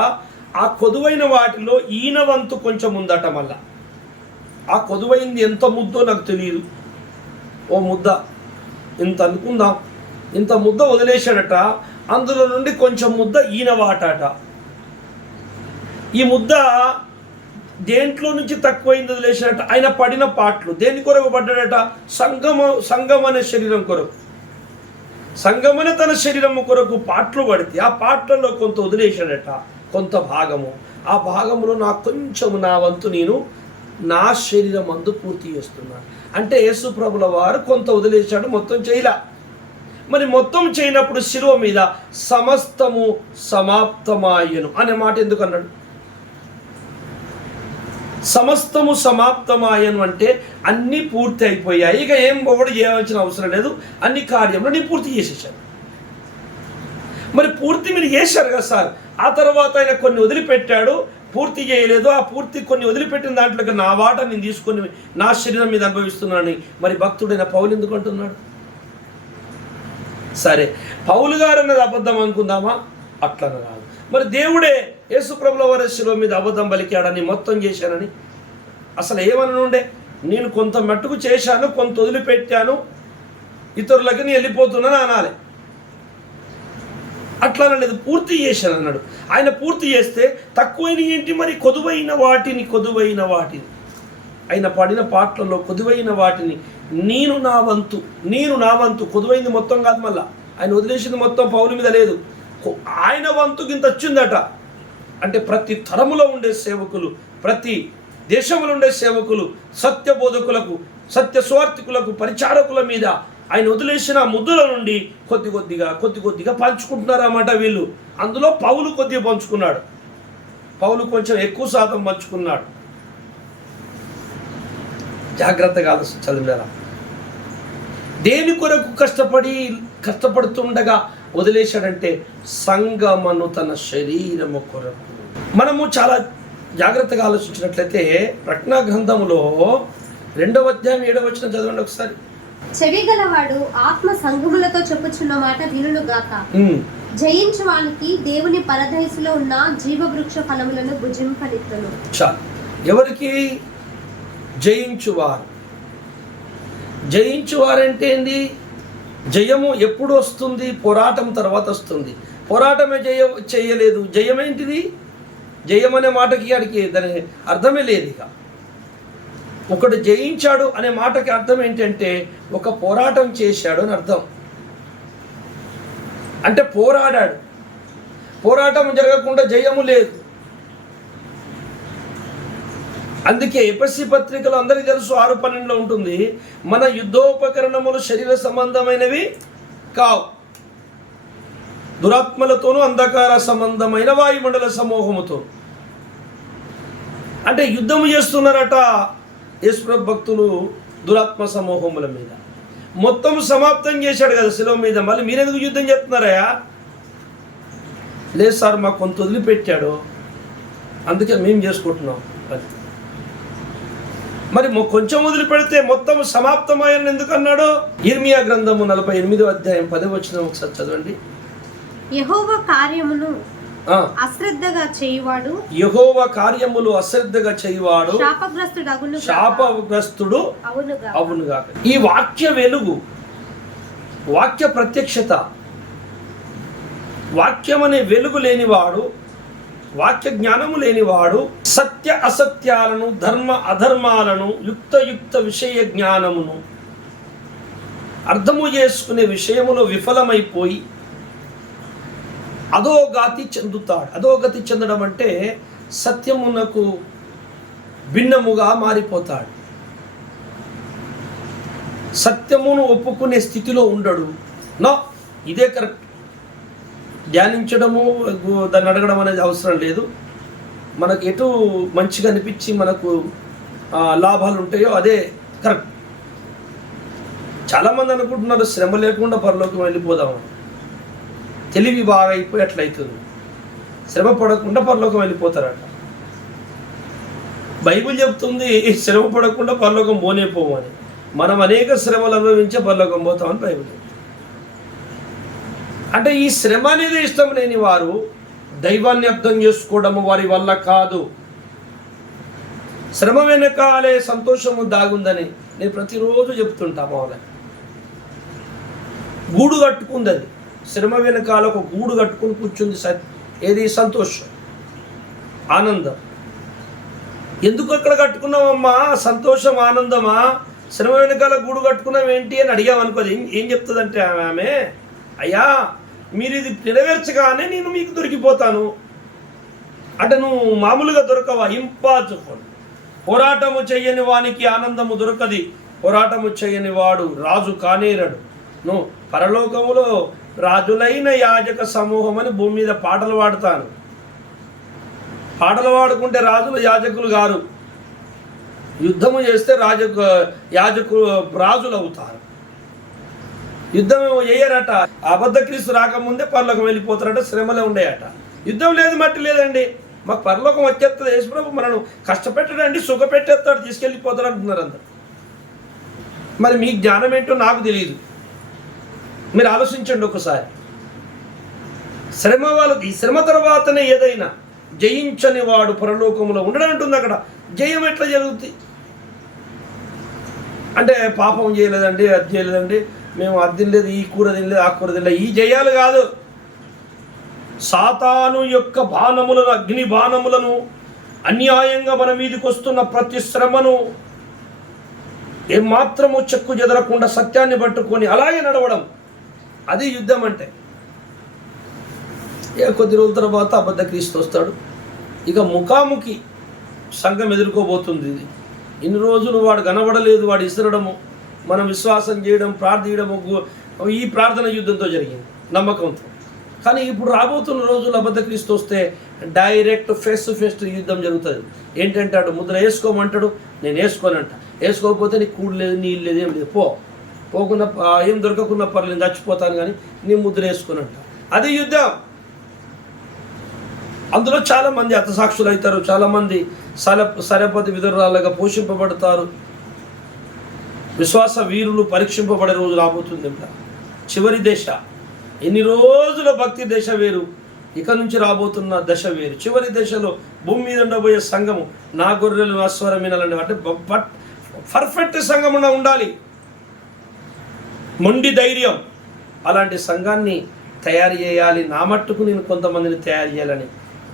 ఆ కొదువైన వాటిలో ఈయన వంతు కొంచెం ఉందట. మళ్ళా ఆ కొదువైంది ఎంత ముద్దో నాకు తెలియదు. ఓ ముద్ద ఇంత అనుకుందాం, ఇంత ముద్ద వదిలేశాడట. అందులో నుండి కొంచెం ముద్ద ఈయన వాటాట. ఈ ముద్ద దేంట్లో నుంచి తక్కువైంది వదిలేశాడట. ఆయన పడిన పాటలు దేని కొరకు పడ్డాడట? సంఘం అనే శరీరం కొరకు. సంఘమున తన శరీరము కొరకు పాటలు పడితే ఆ పాటలలో కొంత వదిలేశాడట, కొంత భాగము. ఆ భాగములో నాకు కొంచెము నా వంతు నేను నా శరీరం అందు పూర్తి చేస్తున్నాను. అంటే యేసు ప్రభుల వారు కొంత వదిలేశాడు, మొత్తం చేయలా. మరి మొత్తం చేయనప్పుడు శిలువ మీద సమస్తము సమాప్తమాయను అనే మాట ఎందుకు అన్నాడు? సమస్తము సమాప్తమాయను అంటే అన్నీ పూర్తి అయిపోయాయి, ఇక ఏం ఒకటి చేయవలసిన అవసరం లేదు, అన్ని కార్యములు నేను పూర్తి చేసేసాను. మరి పూర్తి మీరు చేశారు కదా సార్, ఆ తర్వాత ఆయన కొన్ని వదిలిపెట్టాడు, పూర్తి చేయలేదు. ఆ పూర్తి కొన్ని వదిలిపెట్టిన దాంట్లోకి నా వాట నేను తీసుకొని నా శరీరం మీద అనుభవిస్తున్నానని మరి భక్తుడైన పౌలు ఎందుకు అంటున్నాడు? సరే, పౌలు గారు అన్నది అబద్ధం అనుకుందామా? అట్లనే రాదు. మరి దేవుడే యేసు ప్రభుల వారి శిలువ మీద అబద్ధం పలికాడని, మొత్తం చేశానని అసలు ఏమని ఉండే? నేను కొంత మట్టుకు చేశాను, కొంత వదిలిపెట్టాను, ఇతరులకి నేను వెళ్ళిపోతున్నాను అనాలి. అట్లా అనలేదు, పూర్తి చేశాను అన్నాడు. ఆయన పూర్తి చేస్తే తక్కువైన ఏంటి మరి? కొదువైన వాటిని ఆయన పడిన పాటలలో కొదువైన వాటిని నేను నా వంతు కొదువైంది మొత్తం కాదు, మళ్ళా ఆయన వదిలేసింది మొత్తం పౌలు మీద లేదు, ఆయన వంతుకి ఇంత వచ్చిందట. అంటే ప్రతి తరములో ఉండే సేవకులు, ప్రతి దేశంలో ఉండే సేవకులు, సత్య బోధకులకు, సత్య స్వార్థికులకు, పరిచారకుల మీద ఆయన వదిలేసిన ముద్దుల నుండి కొద్ది కొద్దిగా పంచుకుంటున్నారన్నమాట వీళ్ళు. అందులో పౌలు కొద్దిగా పంచుకున్నాడు, పౌలు కొంచెం ఎక్కువ శాతం పంచుకున్నాడు. జాగ్రత్తగా చదివారా? దేని కొరకు కష్టపడుతుండగా వదిలేశాడంటే సంగమను తన శరీరము కొరకు. మనము చాలా జాగ్రత్తగా ఆలోచించినట్లయితే ప్రకటన గ్రంథములో 2వ అధ్యాయం 7వ వచనం చదవండి ఒకసారి. చెవి గలవాడు ఆత్మ సంఘములతో చెప్పుచున్న మాట వినును గాక. జయించు వానికి దేవుని పరదైసులో ఉన్న జీవవృక్ష ఫలములను భుజింపనిత్తును. చాలు. ఎవరికి? జయించువారంటే ఏంది? జయము ఎప్పుడు వస్తుంది? పోరాటం తర్వాత వస్తుంది. పోరాటమే చేయలేదు, జయమేంటిది? జయం అనే మాటకి అడిగి దాని అర్థమే లేదు. ఇక ఒకడు జయించాడు అనే మాటకి అర్థం ఏంటంటే ఒక పోరాటం చేశాడు అని అర్థం. అంటే పోరాడాడు, పోరాటం జరగకుండా జయము లేదు. అందుకే ఎఫెసీ పత్రికలో అందరికీ తెలుసు 6:12 ఉంటుంది, మన యుద్ధోపకరణములు శరీర సంబంధమైనవి కావు, దురాత్మలతోనూ అంధకార సంబంధమైన వాయుమండల సమూహముతో. అంటే యుద్ధము చేస్తున్నారట యేసుప్రభు భక్తులు దురాత్మ సమూహముల మీద. మొత్తం సమాప్తం చేశాడు కదా శిలువ మీద, మళ్ళీ మీరెందుకు యుద్ధం చేస్తున్నారయ్యా? లేదు సార్, మాకు కొంత వదిలిపెట్టాడు, అందుకే మేము చేసుకుంటున్నాం. మరి కొంచెం వదిలిపెడితే మొత్తం సమాప్తమయ్యారని ఎందుకు అన్నాడు? ఇర్మియా గ్రంథము 48వ అధ్యాయం 10వ వచనం ఒకసారి చదవండి. యెహోవా కార్యమును అశ్రద్ధగా చేయువాడు, యెహోవా కార్యములు అశ్రద్ధగా చేయువాడు శాపగ్రస్తుడు అవునుగా. ఈ వాక్య వెలుగు, వాక్య ప్రత్యక్షత, వాక్యం అనే వెలుగు లేనివాడు, వాక్య జ్ఞానము లేనివాడు సత్య అసత్యాలను, ధర్మ అధర్మాలను, యుక్త విషయ జ్ఞానమును అర్థము చేసుకునే విషయములో విఫలమైపోయి అధోగతి చెందుతాడు. అధోగతి చెందడం అంటే సత్యమునకు భిన్నముగా మారిపోతాడు, సత్యమును ఒప్పుకునే స్థితిలో ఉండడు. నా ఇదే కరెక్ట్, ధ్యానించడము దాన్ని అడగడం అనేది అవసరం లేదు. మనకు ఎటు మంచిగా అనిపించి మనకు లాభాలు ఉంటాయో అదే కరెక్ట్. చాలామంది అనుకుంటున్నారు శ్రమ లేకుండా పరలోకం వెళ్ళిపోదాము, తెలివి బాగా అయిపోయి అట్లయితుంది, శ్రమ పడకుండా పరలోకం వెళ్ళిపోతారట. బైబిల్ చెప్తుంది శ్రమ పడకుండా పరలోకం పోనేపోమని. మనం అనేక శ్రమలు అనుభవించే పరలోకం పోతామని బైబిల్ చెప్తుంది. అంటే ఈ శ్రమ అనేది ఇష్టం లేని వారు దైవాన్ని అర్థం చేసుకోవడము వారి వల్ల కాదు. శ్రమ వెనకాలే సంతోషము దాగుందని నేను ప్రతిరోజు చెప్తుంటా. మామూలుగా గూడు కట్టుకుంది, అది శ్రమ వెనకాల ఒక గూడు కట్టుకుని కూర్చుంది. ఏది? సంతోషం, ఆనందం. ఎందుకు అక్కడ కట్టుకున్నావమ్మా? సంతోషం, ఆనందమా? శ్రమ వెనకాల గూడు కట్టుకున్నావు ఏంటి అని అడిగామనుకోదు. ఏం చెప్తుందంటే ఆమె అయ్యా మీరు ఇది నెరవేర్చగానే నేను మీకు దొరికిపోతాను అంటే నువ్వు మామూలుగా దొరకవా. ఇంపాసిబుల్. పోరాటము చెయ్యని వానికి ఆనందము దొరకది, పోరాటము చెయ్యని వాడు రాజు కానేరడు. నువ్వు పరలోకములో రాజులైన యాజక సమూహం అని భూమి మీద పాటలు పాడుతాను. పాటలు పాడుకుంటే రాజులు యాజకులు గారు, యుద్ధము చేస్తే రాజులు అవుతారు. యుద్ధం చేయరట. అబద్ధ క్రీస్తు రాకముందే పరలోకం వెళ్ళిపోతారట, శ్రమలే ఉండేయట. యుద్ధం లేదు, మట్టి లేదండి, మాకు పరలోకం వచ్చేస్తుంది, యేసుప్రభు మనను కష్టపెట్టడండి, సుఖ పెట్టేస్తాడు, తీసుకెళ్ళిపోతాడు అంటున్నారు అందరు. మరి మీ జ్ఞానం ఏంటో నాకు తెలియదు. మీరు ఆలోచించండి ఒకసారి. ఈ శ్రమ తర్వాతనే ఏదైనా జయించని వాడు పరలోకములో ఉండడం అంటుంది. అక్కడ జయం ఎట్లా జరుగుతుంది అంటే పాపం చేయలేదండి, అది చేయలేదండి, మేము అది తినలేదు, ఈ కూర తినలేదు, ఆ కూర తినలేదు, ఈ జయాలు కాదు. సాతాను యొక్క బాణములను, అగ్ని బాణములను, అన్యాయంగా మన మీదకి వస్తున్న ప్రతి శ్రమను ఏమాత్రము చెక్కు చెదరకుండా సత్యాన్ని పట్టుకొని అలాగే నడవడం, అది యుద్ధం అంటే. ఇక కొద్ది రోజుల తర్వాత అబద్ధ క్రీస్తు వస్తాడు. ఇక ముఖాముఖి సంఘం ఎదుర్కోబోతుంది. ఇది ఇన్ని రోజులు వాడు కనబడలేదు, వాడు ఇసరడము, మనం విశ్వాసం చేయడం, ప్రార్థించడము, ఈ ప్రార్థన యుద్ధంతో జరిగింది నమ్మకంతో. కానీ ఇప్పుడు రాబోతున్న రోజులు అబద్ధ క్రీస్తు వస్తే డైరెక్ట్ ఫేస్ టు ఫేస్ యుద్ధం జరుగుతుంది. ఏంటంటే అటు ముద్ర వేసుకోమంటాడు, నేను వేసుకోనంట. వేసుకోకపోతే నీకు కూడు లేదు, నీళ్ళు లేదు, ఏం లేదు, పోకుండా ఏం దొరకకుండా పర్లేదు, చచ్చిపోతాను కానీ నీ ముద్ర వేసుకోనంట. అది యుద్ధం. అందులో చాలామంది హతసాక్షులు అవుతారు, చాలామంది సరపతి విధురాలుగా పోషింపబడతారు. విశ్వాస వీరులు పరీక్షింపబడే రోజు రాబోతుంది. చివరి దశ. ఎన్ని రోజుల భక్తి దశ వేరు, ఇక నుంచి రాబోతున్న దశ వేరు. చివరి దశలో భూమి మీద ఉండబోయే సంఘము నా గొర్రెలు నా స్వరం వినాలండి అంటే పర్ఫెక్ట్ సంఘం ఉండాలి, మొండి ధైర్యం. అలాంటి సంఘాన్ని తయారు చేయాలి. నా మట్టుకు నేను కొంతమందిని తయారు చేయాలని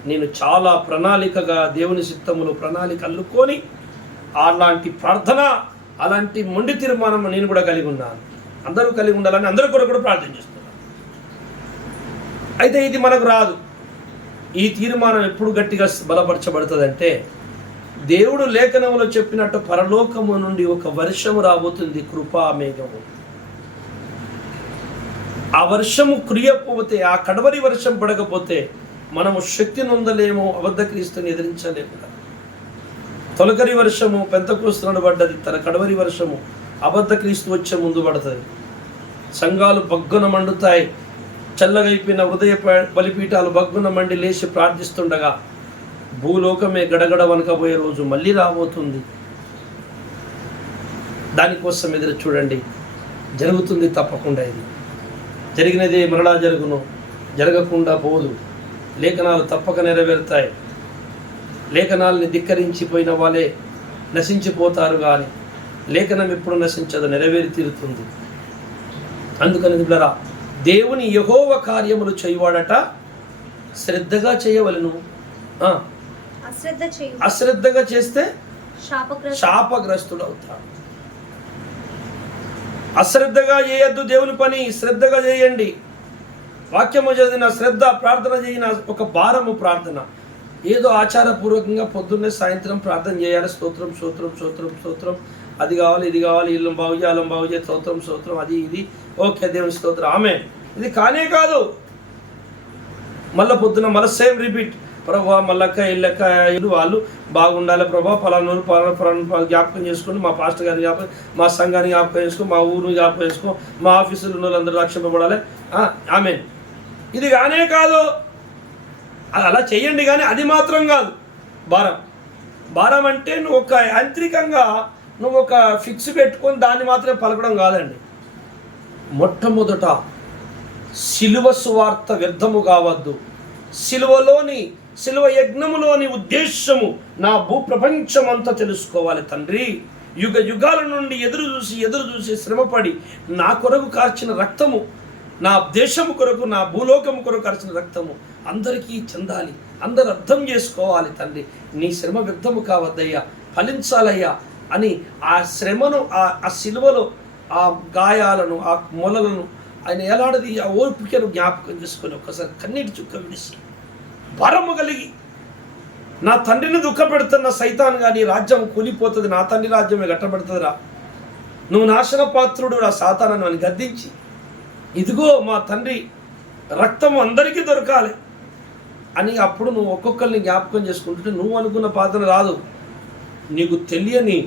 నేను చాలా ప్రణాళికగా దేవుని చిత్తములో ప్రణాళిక అల్లుకొని అలాంటి ప్రార్థన, అలాంటి మొండి తీర్మానం నేను కూడా కలిగి ఉన్నాను. అందరూ కలిగి ఉండాలని అందరి కొరకు కూడా ప్రార్థన చేస్తున్నాను. అయితే ఇది మనకు రాదు. ఈ తీర్మానం ఎప్పుడు గట్టిగా బలపరచబడుతుందంటే దేవుడు లేఖనంలో చెప్పినట్టు పరలోకము నుండి ఒక వర్షము రాబోతుంది, కృపా మేఘము. ఆ వర్షము కురియకపోతే, ఆ కడవరి వర్షం పడకపోతే మనము శక్తి నొందలేము, అబద్ధ క్రీస్తుని ఎదిరించలేము. తొలకరి వర్షము పెంతెకోస్తు నాడు పడ్డది, తన కడవరి వర్షము అబద్ధ క్రీస్తు వచ్చే ముందు పడుతుంది. సంఘాలు బగ్గున మండుతాయి, చల్లగైపోయిన హృదయ బలిపీఠాలు బగ్గున మండి లేచి ప్రార్థిస్తుండగా భూలోకమే గడగడ వనకబోయే రోజు మళ్ళీ రాబోతుంది. దానికోసం ఎదురు చూడండి. జరుగుతుంది తప్పకుండా. ఇది జరిగినదే మరలా జరుగును, జరగకుండా పోదు. లేఖనాలు తప్పక నెరవేరుతాయి. లేఖనాలని ధిక్కరించిపోయిన వాళ్ళే నశించిపోతారు, కానీ లేఖనం ఎప్పుడు నశించదు, నెరవేరి తీరుతుంది. అందుకని బిడ్డలారా, దేవుని యెహోవా కార్యములు చేయవాడట శ్రద్ధగా చేయవలెను. అశ్రద్ధగా చేస్తే శాపగ్రస్తుడు అవుతాడు. అశ్రద్ధగా చేయొద్దు దేవుని పని, శ్రద్ధగా చేయండి. వాక్యము చదివిన శ్రద్ధ, ప్రార్థన చేసిన ఒక భారము ప్రార్థన. ఏదో ఆచారపూర్వకంగా పొద్దున్నే సాయంత్రం ప్రార్థన చేయాలి, స్తోత్రం స్తోత్రం స్తోత్రం స్తోత్రం, అది కావాలి ఇది కావాలి, ఇల్లు బాగు చేయాలి, అల్లం బాగు చేయాలి, స్తోత్రం స్తోత్రం, అది ఇది, ఓకే దేవుని స్తోత్రం, ఆమె. ఇది కానే కాదు. మళ్ళీ పొద్దున మళ్ళీ సేమ్ రిపీట్. ప్రభా మళ్ళక్క ఇళ్ళక్క వాళ్ళు బాగుండాలి ప్రభా, పలానా జ్ఞాపకం చేసుకోండి, మా పాస్టర్ గారిని జ్ఞాపకం, మా సంఘాన్ని జ్ఞాపకం చేసుకో, మా ఊరిని జ్ఞాపకం చేసుకో, మా ఆఫీసులో ఉన్న వాళ్ళందరూ రక్షింపబడాలి, ఆమె. ఇది కానే కాదు. అది అలా చెయ్యండి, కానీ అది మాత్రం కాదు భారం. భారం అంటే నువ్వు ఒక యాంత్రికంగా నువ్వు ఒక ఫిక్స్ పెట్టుకొని దాన్ని మాత్రమే పలకడం కాదండి. మొట్టమొదట సిలువ సువార్త వ్యర్థము కావద్దు. సిలువ యజ్ఞములోని ఉద్దేశము నా భూప్రపంచం అంతా తెలుసుకోవాలి తండ్రి. యుగ యుగాల నుండి ఎదురు చూసి శ్రమపడి నా కొరకు కార్చిన రక్తము, నా దేశము కొరకు, నా భూలోకము కొరకు కార్చిన రక్తము అందరికీ చెందాలి, అందరు అర్థం చేసుకోవాలి తండ్రి. నీ శ్రమ వ్యర్థము కావద్దయ్యా, ఫలించాలయ్యా అని ఆ శ్రమను, ఆ సిలువలో ఆ గాయాలను, ఆ మొలలను, ఆయన ఎలాడది ఆ ఓర్పుకను జ్ఞాపకం చేసుకొని ఒక్కసారి కన్నీటి చుక్క విడిసి భారము కలిగి, నా తండ్రిని దుఃఖపెడుతున్న సైతాన్ కానీ రాజ్యం కూలిపోతుంది, నా తండ్రి రాజ్యమే గట్టబడుతుందిరా, నువ్వు నాశన పాత్రుడు రా సాతానని అని గద్దించి, ఇదిగో మా తండ్రి రక్తం అందరికీ దొరకాలి అని అప్పుడు నువ్వు ఒక్కొక్కరిని జ్ఞాపకం చేసుకుంటుంటే నువ్వు అనుకున్న ప్రార్థన రాదు. నీకు తెలియని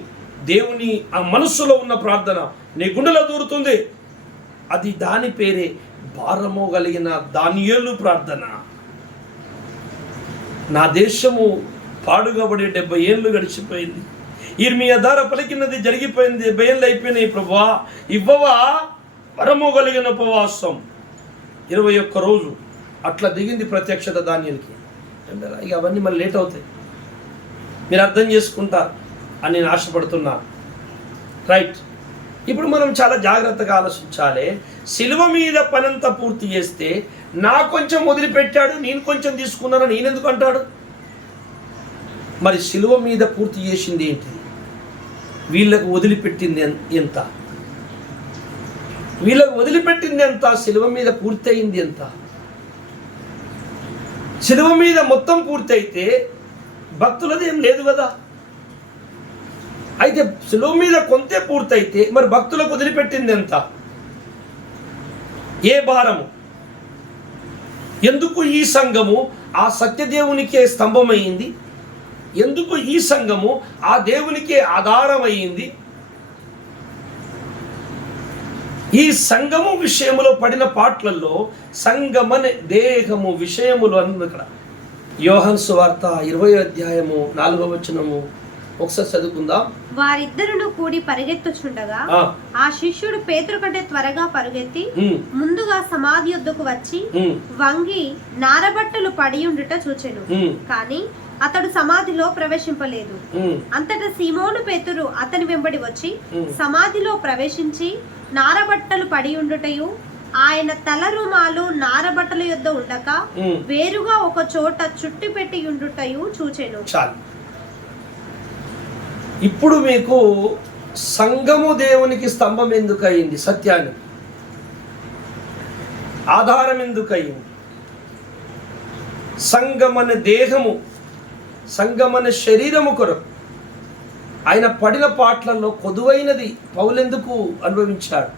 దేవుని ఆ మనస్సులో ఉన్న ప్రార్థన నీ గుండెలో దూరుతుంది. అది దాని పేరే భారము కలిగిన దానియేలు ప్రార్థన. నా దేశము పాడుగబడి 70 ఏళ్ళు గడిచిపోయింది, ఇర్మియా ద్వారా పలికినది జరిగిపోయింది, 70 ఏళ్ళు అయిపోయినాయి ప్రభువా, ఇవ్వవా వరము కలిగిన ఉపవాసం 21 రోజు అట్లా దిగింది ప్రత్యక్షత దానియేలుకి. ఇక అవన్నీ మళ్ళీ లేట్ అవుతాయి, మీరు అర్థం చేసుకుంటారు అని నేను ఆశపడుతున్నాను. రైట్, ఇప్పుడు మనం చాలా జాగ్రత్తగా ఆలోచించాలి. సిలువ మీద పనంతా పూర్తి చేస్తే నా కొంచెం వదిలిపెట్టాడు, నేను కొంచెం తీసుకున్నాను నేనెందుకు అంటాడు? మరి సిలువ మీద పూర్తి చేసింది ఏంటి? వీళ్ళకు వదిలిపెట్టింది ఎంత? వీళ్ళకు వదిలిపెట్టింది ఎంత? సిలువ మీద పూర్తి అయింది ఎంత? సిలువ మీద మొత్తం పూర్తి అయితే భక్తులది ఏం లేదు కదా. అయితే సిలువ మీద కొంతే పూర్తయితే మరి భక్తులకు వదిలిపెట్టింది ఎంత? ఏ భారము? ఎందుకు ఈ సంఘము ఆ సత్యదేవునికే స్తంభమైంది? ఎందుకు ఈ సంఘము ఆ దేవునికే ఆధారమైంది? ఈ సంఘము విషయములో పడిన పాటలలో సంఘమనే దేహము విషయములు అన్నది. ఇక్కడ యోహాను సువార్త 20వ అధ్యాయము 4వ వచనము ఒకసారి చదువుకుందాం. వారిద్దరును కూడి పరిగెత్తుచుండగా ఆ శిష్యుడు పేతురు కంటే త్వరగా పరుగెత్తి ముందుగా సమాధి యొద్దకు వచ్చి వంగి నారబట్టలు పడి ఉండుట చూచెను, కాని అతడు సమాధిలో ప్రవేశింపలేదు. అంతటా సీమోను పేతురు అతని వెంబడి వచ్చి సమాధిలో ప్రవేశించి నారబట్టలు పడి ఉండుటయు ఆయన తల రుమాలు నారబట్టల యొద్ద ఉండక వేరుగా ఒక చోట చుట్టి పెట్టి ఉండుటయు చూచెను. ఇప్పుడు మీకు సంఘము దేవునికి స్తంభం ఎందుకు అయింది? సత్యానికి ఆధారం ఎందుకు అయింది? సంఘమనే దేహము, సంఘమనే శరీరము కొరకు ఆయన పడిన పాటలలో కొదువైనది పౌలెందుకు అనుభవించాడు?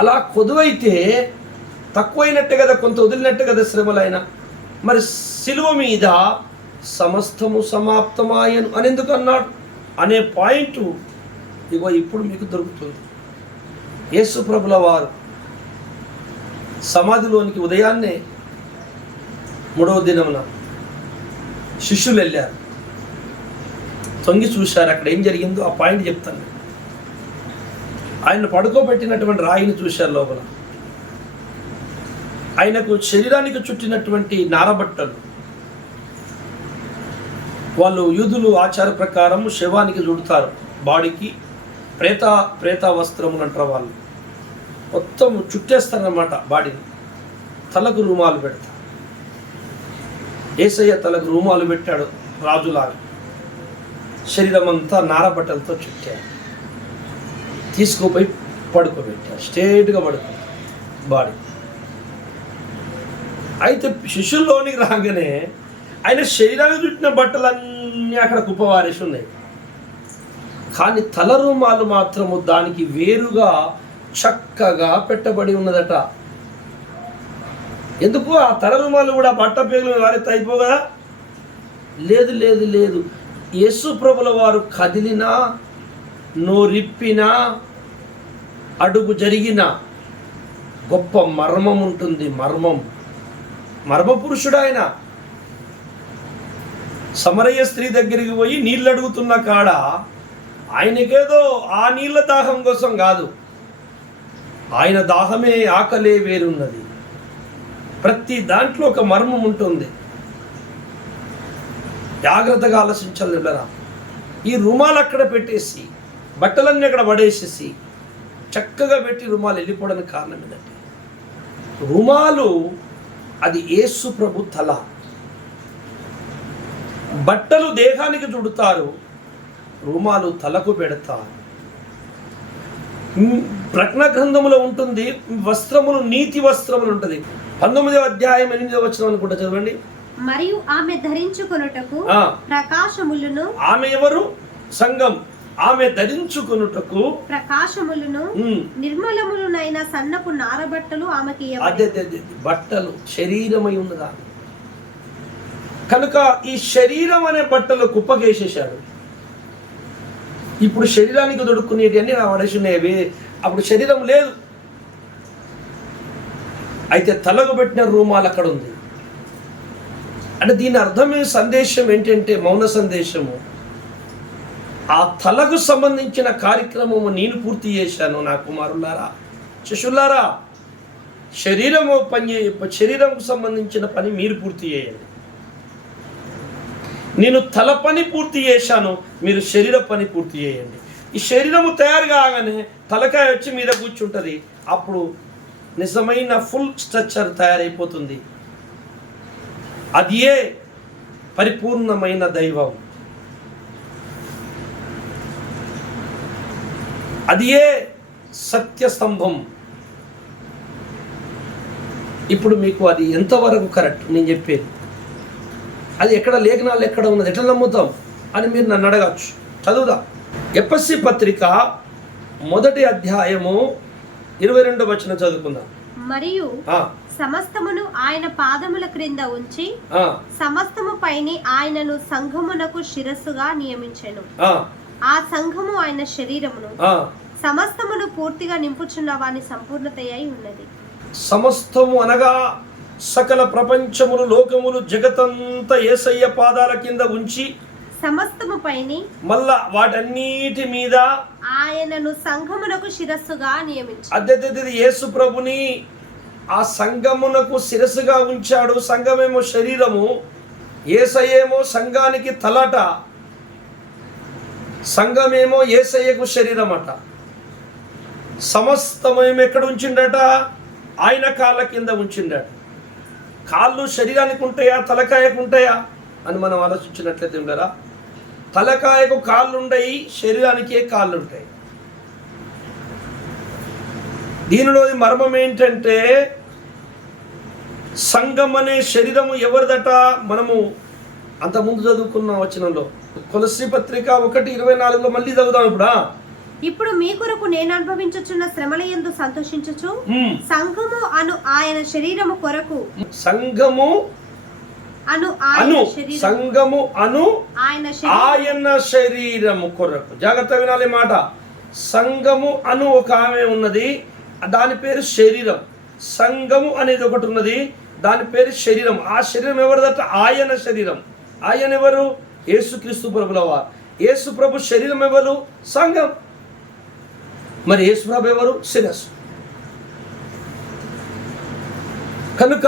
అలా కొదువైతే తక్కువైనట్టే కదా, కొంత వదిలినట్టే కదా శ్రమలైన. మరి సిలువ మీద సమస్తము సమాప్తమాయను అని ఎందుకు అన్నాడు అనే పాయింట్ ఇగో ఇప్పుడు మీకు దొరుకుతుంది. యేసు ప్రభుల వారు సమాధిలోనికి ఉదయాన్నే 3వ దినమున శిష్యులు వెళ్ళారు, తొంగి చూశారు. అక్కడ ఏం జరిగిందో ఆ పాయింట్ చెప్తాను. ఆయన పడుకోబెట్టినటువంటి రాయిని చూశారు. లోపల ఆయనకు శరీరానికి చుట్టినటువంటి నారబట్టలు, వాళ్ళు యూదులు ఆచార ప్రకారం శవానికి చుడతారు, బాడీకి ప్రేత వస్త్రములు అంటారు. వాళ్ళు మొత్తం చుట్టేస్తారన్నమాట బాడీని. తలకు రూమాలు పెడతారు. యేసయ్య తలకు రూమాలు పెట్టాడు రాజులాగా. శరీరం అంతా నారబట్టలతో చుట్టాడు. తీసుకుపోయి పడుకోబెట్టాడు, స్ట్రేట్గా పడుకో బాడీ. అయితే శిష్యుల్లోనికి రాగానే ఆయన శరీరానికి చుట్టిన బట్టలన్నీ అక్కడ కుప్పవారేసి ఉన్నాయి, కానీ తల రుమాలు మాత్రము దానికి వేరుగా చక్కగా పెట్టబడి ఉన్నదట. ఎందుకు? ఆ తల రుమాలు కూడా బట్ట పేగులు వారితో అయిపోగా? లేదు లేదు లేదు. యేసు ప్రభుల వారు కదిలినా, నోరిప్పినా, అడుగు జరిగిన గొప్ప మర్మం ఉంటుంది. మర్మ పురుషుడు ఆయన. సమరయ్య స్త్రీ దగ్గరికి పోయి నీళ్ళు అడుగుతున్న కాడ ఆయనకేదో ఆ నీళ్ళ దాహం కోసం కాదు, ఆయన దాహమే ఆకలే వేరున్నది. ప్రతి దాంట్లో ఒక మర్మం ఉంటుంది. జాగ్రత్తగా ఆలోచించాలి. ఈ రుమాలు అక్కడ పెట్టేసి బట్టలన్నీ అక్కడ పడేసేసి చక్కగా పెట్టి రుమాలు వెళ్ళిపోవడానికి కారణం ఏంటంటే, రుమాలు అది యేసు ప్రభు తల. బట్టలు దేహానికి చుడతారు, రుమాలు తలకు పెడతారు. ప్రకటన గ్రంథములో ఉంటుంది, వస్త్రములు నీతి వస్త్రములు ఉంటుంది. 19వ అధ్యాయం 8వ వచనం అనుకుంటా, చదవండి. మరియు ఆమె ధరించుకొనుటకు ప్రకాశములను, ఆమె ఎవరు? సంఘం. ఆమె ధరించుకొనుటకు ప్రకాశములను నిర్మలములనైన సన్నపు నారబట్టలు ఆమెకి బట్టలు శరీరమై ఉన్నదా కనుక ఈ శరీరం అనే బట్టలు కుప్పకేసేశాడు. ఇప్పుడు శరీరానికి దొడుక్కునేటి అన్ని పడేసినవి. అప్పుడు శరీరం లేదు. అయితే తలకు పెట్టిన రూమాలు అక్కడ ఉంది. అంటే దీని అర్థమే సందేశం ఏంటంటే మౌన సందేశము. ఆ తలకు సంబంధించిన కార్యక్రమము నేను పూర్తి చేశాను. నా కుమారులారా, శిష్యులారా, శరీరంకు సంబంధించిన పని మీరు పూర్తి చేయండి. నేను తల పని పూర్తి చేశాను, మీరు శరీర పని పూర్తి చేయండి. ఈ శరీరము తయారు కాగానే తలకాయ వచ్చి మీద కూర్చుంటుంది. అప్పుడు నిజమైన ఫుల్ స్ట్రక్చర్ తయారైపోతుంది. అదియే పరిపూర్ణమైన దైవం. అదియే సత్యస్తంభం. ఇప్పుడు మీకు అది ఎంతవరకు కరెక్ట్ నేను చెప్పేది? అది ఎక్కడ లేఖనాలు ఎక్కడ ఉన్నది, ఎట్లా నమ్ముతాం అని మీరు నన్ను అడగచ్చు. చదువుదా. ఎఫెసీ పత్రిక 1వ అధ్యాయము 22వ వచనం చదువుకుందాం. మరియు సమస్తమును ఆయన పాదముల క్రింద ఉంచి సమస్తము పైని ఆయనను సంఘమునకు శిరస్సుగా నియమించెను. ఆ సంఘము ఆయన శరీరమును సమస్తమును పూర్తిగా నింపుచున్న వాని సంపూర్ణత అయి ఉన్నది. సమస్తము అనగా సకల ప్రపంచములు, లోకములు, జగతంతా యేసయ్య పాదాల కింద ఉంచి సమస్తము పైని మళ్ళా వాటన్నిటి మీద ఆయనను సంఘమునకు శిరస్సుగా నియమించాడు. అదే యేసు ప్రభుని ఆ సంఘమునకు శిరస్సుగా ఉంచాడు. సంఘమేమో శరీరము, యేసయ్యేమో సంఘానికి తలట, సంఘమేమో యేసయ్యకు శరీరం అట. సమస్తమేమో ఎక్కడ ఉంచిండట? ఆయన కాళ్ళ కింద ఉంచిండట. కాళ్ళు శరీరానికి ఉంటాయా, తలకాయకు ఉంటాయా అని మనం ఆలోచించినట్లయితే కదా, తలకాయకు కాళ్ళు ఉంటాయి, శరీరానికే కాళ్ళు ఉంటాయి. దీనిలోని మర్మం ఏంటంటే సంఘం అనే శరీరము ఎవరిదట? మనము అంతకుముందు చదువుకున్న వచనంలో కొలస్సీ పత్రిక 1:24 మళ్ళీ చదువుదాం. ఇప్పుడు మీ కొరకు నేను అనుభవించుచున్న శ్రమల యందు సంతోషించుచు సంఘము అను ఆయన శరీరము కొరకు, సంఘము అను ఆయన శరీరము కొరకు. జాగ్రత్త వినాలి మాట. సంఘము అను ఒక ఆమె ఉన్నది, దాని పేరు శరీరం. సంఘము అనేది ఒకటి ఉన్నది, దాని పేరు శరీరం. ఆ శరీరం ఎవరిదట? ఆయన శరీరం. ఆయన ఎవరు? యేసుక్రీస్తు ప్రభులవా. యేసు ప్రభు శరీరం ఎవరు? సంఘం. మరి యేసు ప్రభు ఎవరు? శిరస్సు. కనుక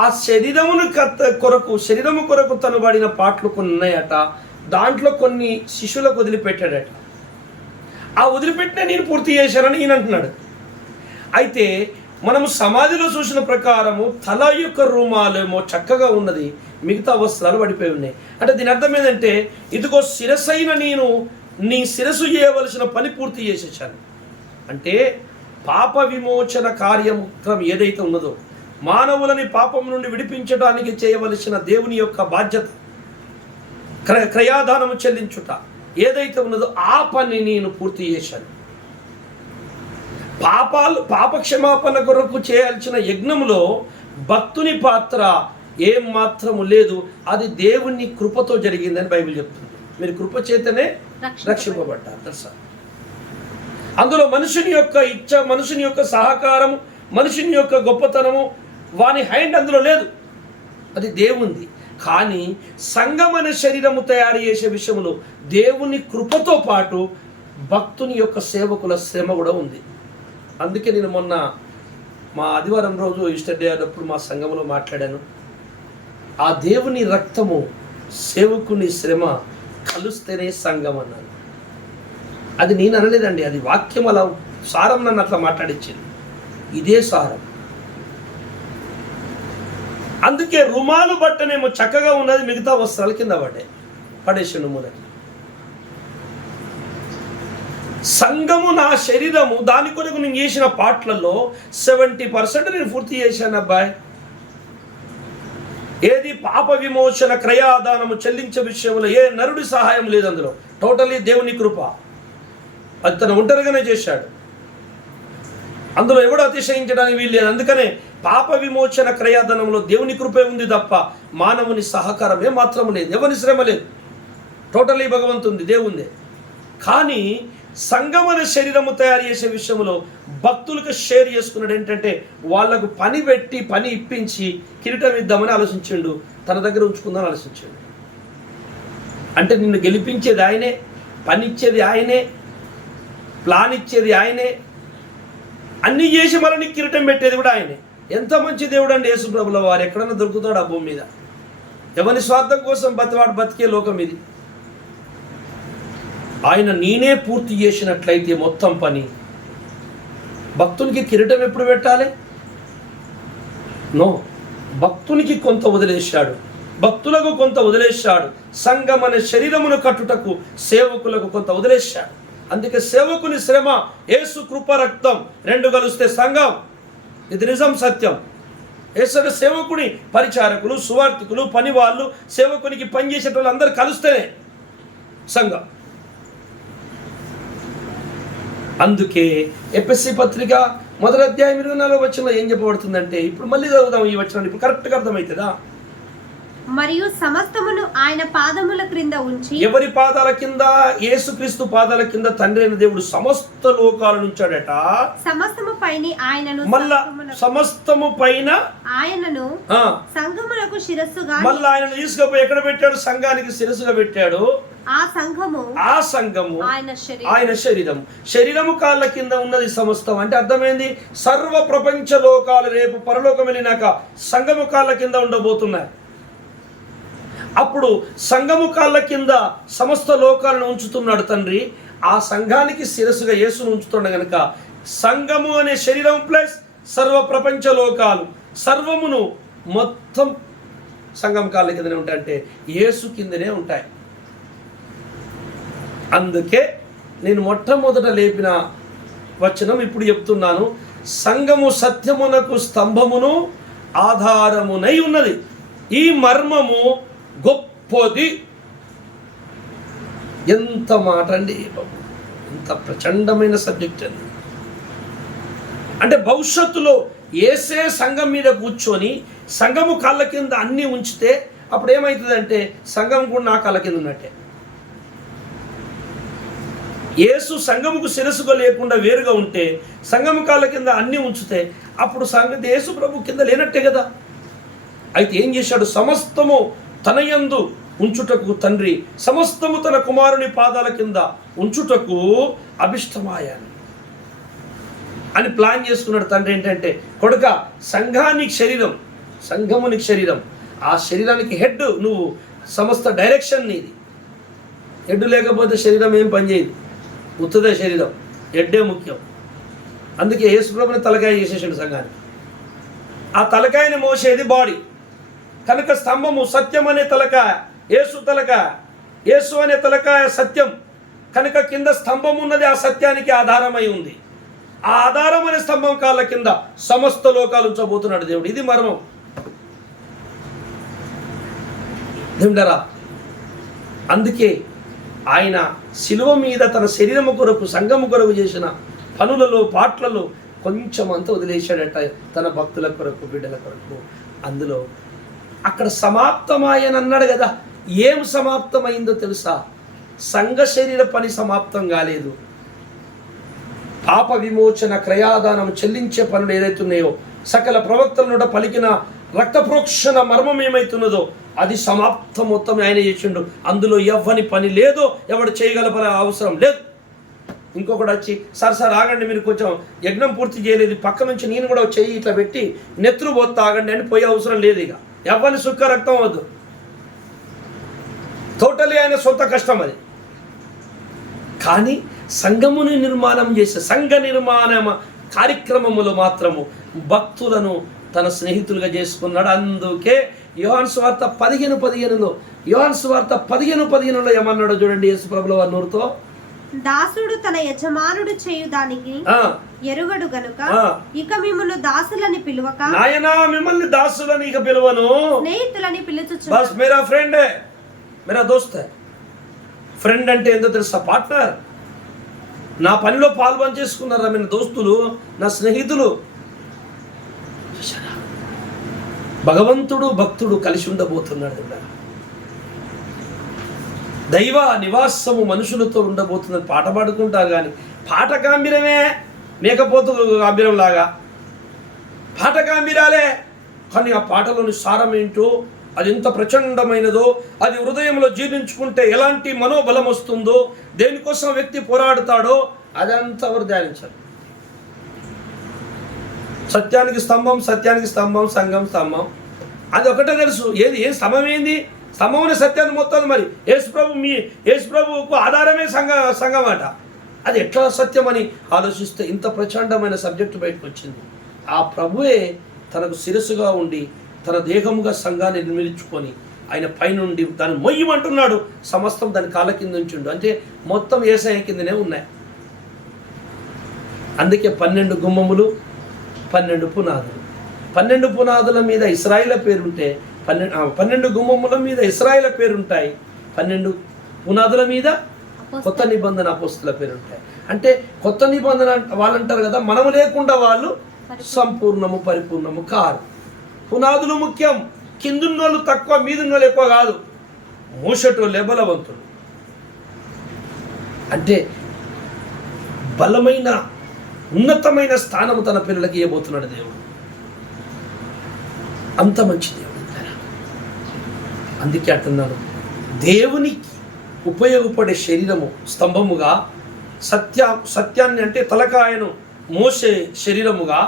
ఆ శరీరము కొరకు తను వాడిన పాటలు కొన్ని ఉన్నాయట. దాంట్లో కొన్ని శిష్యులకు వదిలిపెట్టాడట. ఆ వదిలిపెట్టిన నేను పూర్తి చేశానని ఈయన అంటున్నాడు. అయితే మనము సమాధిలో చూసిన ప్రకారము తల యొక్క రూమాలేమో చక్కగా ఉన్నది, మిగతా వస్త్రాలు పడిపోయి ఉన్నాయి. అంటే దీని అర్థం ఏంటంటే, ఇదిగో శిరస్సైన నేను నీ శిరస్సు చేయవలసిన పని పూర్తి చేసేసాను. అంటే పాప విమోచన కార్యక్రమం ఏదైతే ఉన్నదో, మానవులని పాపం నుండి విడిపించడానికి చేయవలసిన దేవుని యొక్క బాధ్యత, క్రయాదానము చెల్లించుట ఏదైతే ఉన్నదో ఆ పని నేను పూర్తి చేశాను. పాప క్షమాపణ కొరకు చేయాల్సిన యజ్ఞంలో భక్తుని పాత్ర ఏం మాత్రము లేదు. అది దేవుని కృపతో జరిగిందని బైబిల్ చెప్తుంది. మీరు కృప చేతనే రక్షింపబడ్డారు తెలుసా. అందులో మనుషుని యొక్క ఇచ్చ, మనుషుని యొక్క సహకారం, మనుషుని యొక్క గొప్పతనము, వాని హ్యాండ్ అందులో లేదు, అది దేవుంది. కానీ సంఘం అనే శరీరము తయారు చేసే విషయంలో దేవుని కృపతో పాటు భక్తుని యొక్క సేవకుల శ్రమ కూడా ఉంది. అందుకే నేను మొన్న మా ఆదివారం రోజు ఈస్టర్ డే అయినప్పుడు మా సంఘంలో మాట్లాడాను. ఆ దేవుని రక్తము సేవకుని శ్రమ కలుస్తేనే సంఘం అన్నాను. అది నేను అనలేదండి, అది వాక్యం అలా సారం నన్ను అట్లా మాట్లాడించింది. ఇదే సారం. అందుకే రుమాలు బట్టనేమో చక్కగా ఉన్నది, మిగతా వస్త్రాల కింద పడేసిండు మొదటి. సంఘము నా శరీరము, దాని కొరకు నేను చేసిన పాటలలో 70% నేను పూర్తి చేశాను అబ్బాయి. ఏది పాప విమోచన క్రయాదానము చెల్లించే విషయంలో ఏ నరుడి సహాయం లేదు అందులో. టోటలీ దేవుని కృప. అది తను ఒంటరిగానే చేశాడు. అందులో ఎవడు అతిశయించడానికి వీలు లేదు. అందుకనే పాప విమోచన క్రయాదానంలో దేవుని కృపే ఉంది తప్ప మానవుని సహకారమే మాత్రం లేదు, ఎవరి శ్రమ లేదు. టోటలీ భగవంతుంది, దేవుందే. కానీ సంగమన శరీరము తయారు చేసే విషయంలో భక్తులకు షేర్ చేసుకున్నాడు. ఏంటంటే వాళ్ళకు పని పెట్టి పని ఇప్పించి కిరీటం ఇద్దామని ఆలోచించాడు, తన దగ్గర ఉంచుకుందామని ఆలోచించాడు. అంటే నిన్ను గెలిపించేది ఆయనే, పని ఇచ్చేది ఆయనే, ప్లాన్ ఇచ్చేది ఆయనే, అన్నీ చేసి మళ్ళీ నీకు కిరీటం పెట్టేది కూడా ఆయనే. ఎంత మంచి దేవుడు అండి యేసు ప్రభుల వారు. ఎక్కడన్నా దొరుకుతాడు ఆ భూమి మీద. ఎవరి స్వార్థం కోసం బతికే లోకం ఇది. ఆయన నేనే పూర్తి చేసినట్లయితే మొత్తం పని, భక్తునికి కిరీటం ఎప్పుడు పెట్టాలి? నో, భక్తునికి కొంత వదిలేశాడు, భక్తులకు కొంత వదిలేశాడు. సంఘం అనే శరీరమును కట్టుటకు సేవకులకు కొంత వదిలేశాడు. అందుకే సేవకుని శ్రమ, యేసు కృప రక్తం రెండు కలిస్తే సంఘం. ఇది నిజం, సత్యం. యేసు సేవకుని పరిచారకులు, సువార్థికులు, పని వాళ్ళు, సేవకునికి పనిచేసే వాళ్ళు అందరూ కలిస్తేనే సంఘం. అందుకే ఎఫెసీ పత్రిక 1వ అధ్యాయం 24వ వచనంలో ఏం చెప్పబడుతుందంటే, ఇప్పుడు మళ్ళీ చదువుదాం ఈ వచనం, ఇప్పుడు కరెక్ట్గా అర్థమవుతుందా? మరియు సమస్తమును ఆయన పాదముల క్రింద ఉంచి. ఎవరి పాదాల కింద? యేసుక్రీస్తు పాదాల కింద తండ్రి అయిన దేవుడు సమస్త లోకాలను ఉంచాడట. సమస్తము పైన ఆయనను, మళ్ళా సమస్తము పైన ఆయనను సంఘములకు శిరస్సుగా. మళ్ళీ ఆయన తీసుకుపోయి ఎక్కడ పెట్టాడు? సంఘానికి శిరస్సుగా పెట్టాడు. ఆ సంఘము ఆయన శరీరం. శరీరము కాళ్ళ కింద ఉన్నది సమస్తం. అంటే అర్థమైంది, సర్వ ప్రపంచ లోకాలు రేపు పరలోకం వెళ్ళినాక సంఘము కాళ్ళ కింద ఉండబోతున్నాయి. అప్పుడు సంఘము కాళ్ళ కింద సమస్త లోకాలను ఉంచుతున్నాడు తండ్రి. ఆ సంఘానికి శిరస్సుగా యేసును ఉంచుతున్నాడు కనుక సంఘము అనే శరీరం ప్లస్ సర్వ ప్రపంచ లోకాలు, సర్వమును మొత్తం సంఘం కాళ్ళ కిందనే ఉంటాయి. అంటే యేసు కిందనే ఉంటాయి. అందుకే నేను మొట్టమొదట లేపిన వచనం ఇప్పుడు చెప్తున్నాను. సంఘము సత్యమునకు స్తంభమును ఆధారమునై ఉన్నది. ఈ మర్మము గొప్పది. ఎంత మాట అండి బాబు, ఎంత ప్రచండమైన సబ్జెక్ట్ అండి. అంటే భవిష్యత్తులో ఏసే సంఘం మీద కూర్చొని సంఘము కాళ్ళ కింద అన్నీ ఉంచితే అప్పుడు ఏమవుతుందంటే సంఘం కూడా నా కాళ్ళ కింద ఉన్నట్టే. యేసు సంఘముకు శిరస్సుగా లేకుండా వేరుగా ఉంటే సంఘము కాళ్ళ కింద అన్నీ ఉంచితే అప్పుడు సంగతి యేసు ప్రభు కింద లేనట్టే కదా. అయితే ఏం చేశాడు? సమస్తము తన యందు ఉంచుటకు తండ్రి సమస్తము తన కుమారుని పాదాల కింద ఉంచుటకు అభిష్టమాయాను అని ప్లాన్ చేసుకున్నాడు తండ్రి. ఏంటంటే కొడుక, సంఘానికి శరీరం, సంఘమునికి శరీరం, ఆ శరీరానికి హెడ్ నువ్వు, సమస్త డైరెక్షన్ నీది. హెడ్ లేకపోతే శరీరం ఏం పనిచేయదు, ఉత్తదే శరీరం, హెడ్డే ముఖ్యం. అందుకే యేసుప్రభుని తలకాయ చేసేసాడు సంఘానికి. ఆ తలకాయని మోసేది బాడీ కనుక స్తంభము సత్యం అనే తలకాయ, యేసు తలకాయ, యేసు అనే తలకాయ సత్యం కనుక కింద స్తంభం ఉన్నది, ఆ సత్యానికి ఆధారమై ఉంది. ఆ ఆధారం అనే స్తంభం కాళ్ళ కింద సమస్త లోకాలు ఉంచబోతున్నాడు దేవుడు. ఇది మర్మం. దేవుడరా, అందుకే ఆయన శిలువ మీద తన శరీరము కొరకు, సంఘము కొరకు చేసిన పనులలో, పాటలలో కొంచెం అంతా వదిలేశాడట తన భక్తుల కొరకు, బిడ్డల కొరకు. అందులో అక్కడ సమాప్తమాయని అన్నాడు కదా. ఏం సమాప్తమైందో తెలుసా? సంఘ శరీర పని సమాప్తం కాలేదు. పాప విమోచన క్రయాదానం చెల్లించే పనులు ఏదైతున్నాయో, సకల ప్రవక్తల నుండి పలికిన రక్త ప్రోక్షణ మర్మం ఏమైతున్నదో అది సమాప్తం మొత్తం ఆయన చేసిండు. అందులో ఎవ్వని పని లేదో, ఎవడు చేయగల పని అవసరం లేదు. ఇంకొకటి వచ్చి సార్ ఆగండి, మీరు కొంచెం యజ్ఞం పూర్తి చేయలేదు, పక్క నుంచి నేను కూడా చెయ్యి ఇట్లా పెట్టి నెత్తురు పోతా ఆగండి అని పోయే అవసరం లేదు. ఇక ఎవ్వని సుక్క రక్తం వద్దు. టోటలీ ఆయన సొంత కష్టం అది. కానీ సంఘముని నిర్మాణం చేసే సంఘ నిర్మాణ కార్యక్రమములు మాత్రము భక్తులను తన స్నేహితులుగా చేసుకున్నాడు. అందుకే యోహాను సువార్త 15:15లో, యోహాను సువార్త 15:15లో ఏమన్నాడో చూడండి యేసు ప్రభుల వారి నోరుతో. దాసుడు తన యజమానుడు చేయు దానికి ఎరుగడు గనుక ఇక మిమ్మల్ని దాసులని పిలువక, నాయనా మిమ్మల్ని దాసులని ఇక పిలువను, స్నేహితులని పిలుచుచు. బస్ మేరా ఫ్రెండ్ హై, మేరా దోస్త్ హై. ఫ్రెండ్ అంటే ఏందో తెలుసా? పార్ట్నర్. నా పనిలో పాల్పని చేసుకున్నారా మీ దోస్తులు, నా స్నేహితులు. భగవంతుడు భక్తుడు కలిసి ఉండబోతున్నాడు. దైవ నివాసము మనుషులతో ఉండబోతుందని పాట పాడుకుంటారు, కానీ పాట గాంభీరమే, మేకపోతు గాంభీరం లాగా పాట గాంభీరాలే. కానీ ఆ పాటలోని సారం ఏంటో, అది ఎంత ప్రచండమైనదో, అది హృదయంలో జీర్ణించుకుంటే ఎలాంటి మనోబలం వస్తుందో, దేనికోసం వ్యక్తి పోరాడుతాడో అదంతా ఎవరు ధ్యానించారు. సత్యానికి స్తంభం, సత్యానికి స్తంభం, సంఘం స్తంభం, అది ఒకటే తెలుసు. ఏం స్తంభం ఏంది? స్తంభమైన సత్యాన్ని మొత్తం. మరి యేసుప్రభువుకు ఆధారమే సంఘం అట. అది ఎట్లా సత్యం అని ఆలోచిస్తే ఇంత ప్రచండమైన సబ్జెక్టు బయటకు వచ్చింది. ఆ ప్రభువే తనకు శిరస్సుగా ఉండి తన దేహముగా సంఘాన్ని నిర్మించుకొని ఆయన పైనుండి దాన్ని మొయ్యమంటున్నాడు. సమస్తం దాని కాళ్ళ కింద ఉంచుండు. అంటే మొత్తం యేసయ్య కిందనే ఉన్నాయి. అందుకే 12 గుమ్మములు, 12 పునాదులు. 12 పునాదుల మీద ఇశ్రాయేలు పేరుంటే 12 గుమ్మముల మీద ఇశ్రాయేలు పేరుంటాయి. 12 పునాదుల మీద కొత్త నిబంధన అపోస్తుల పేరుంటాయి. అంటే కొత్త నిబంధన వాళ్ళు అంటారు కదా, మనము లేకుండా వాళ్ళు సంపూర్ణము పరిపూర్ణము కారు. పునాదులు ముఖ్యం. కిందున్నోళ్ళు తక్కువ, మీదున్నోళ్ళు ఎక్కువ కాదు. మోసటోళ్ళే బలవంతులు. అంటే బలమైన ఉన్నతమైన స్థానము తన పిల్లలకి ఇవ్వబోతున్నాడు దేవుడు. అంత మంచి దేవుడు. అందుకే అంటున్నాను, దేవునికి ఉపయోగపడే శరీరము స్తంభముగా, సత్యాన్ని అంటే తలకాయను మోసే శరీరముగా,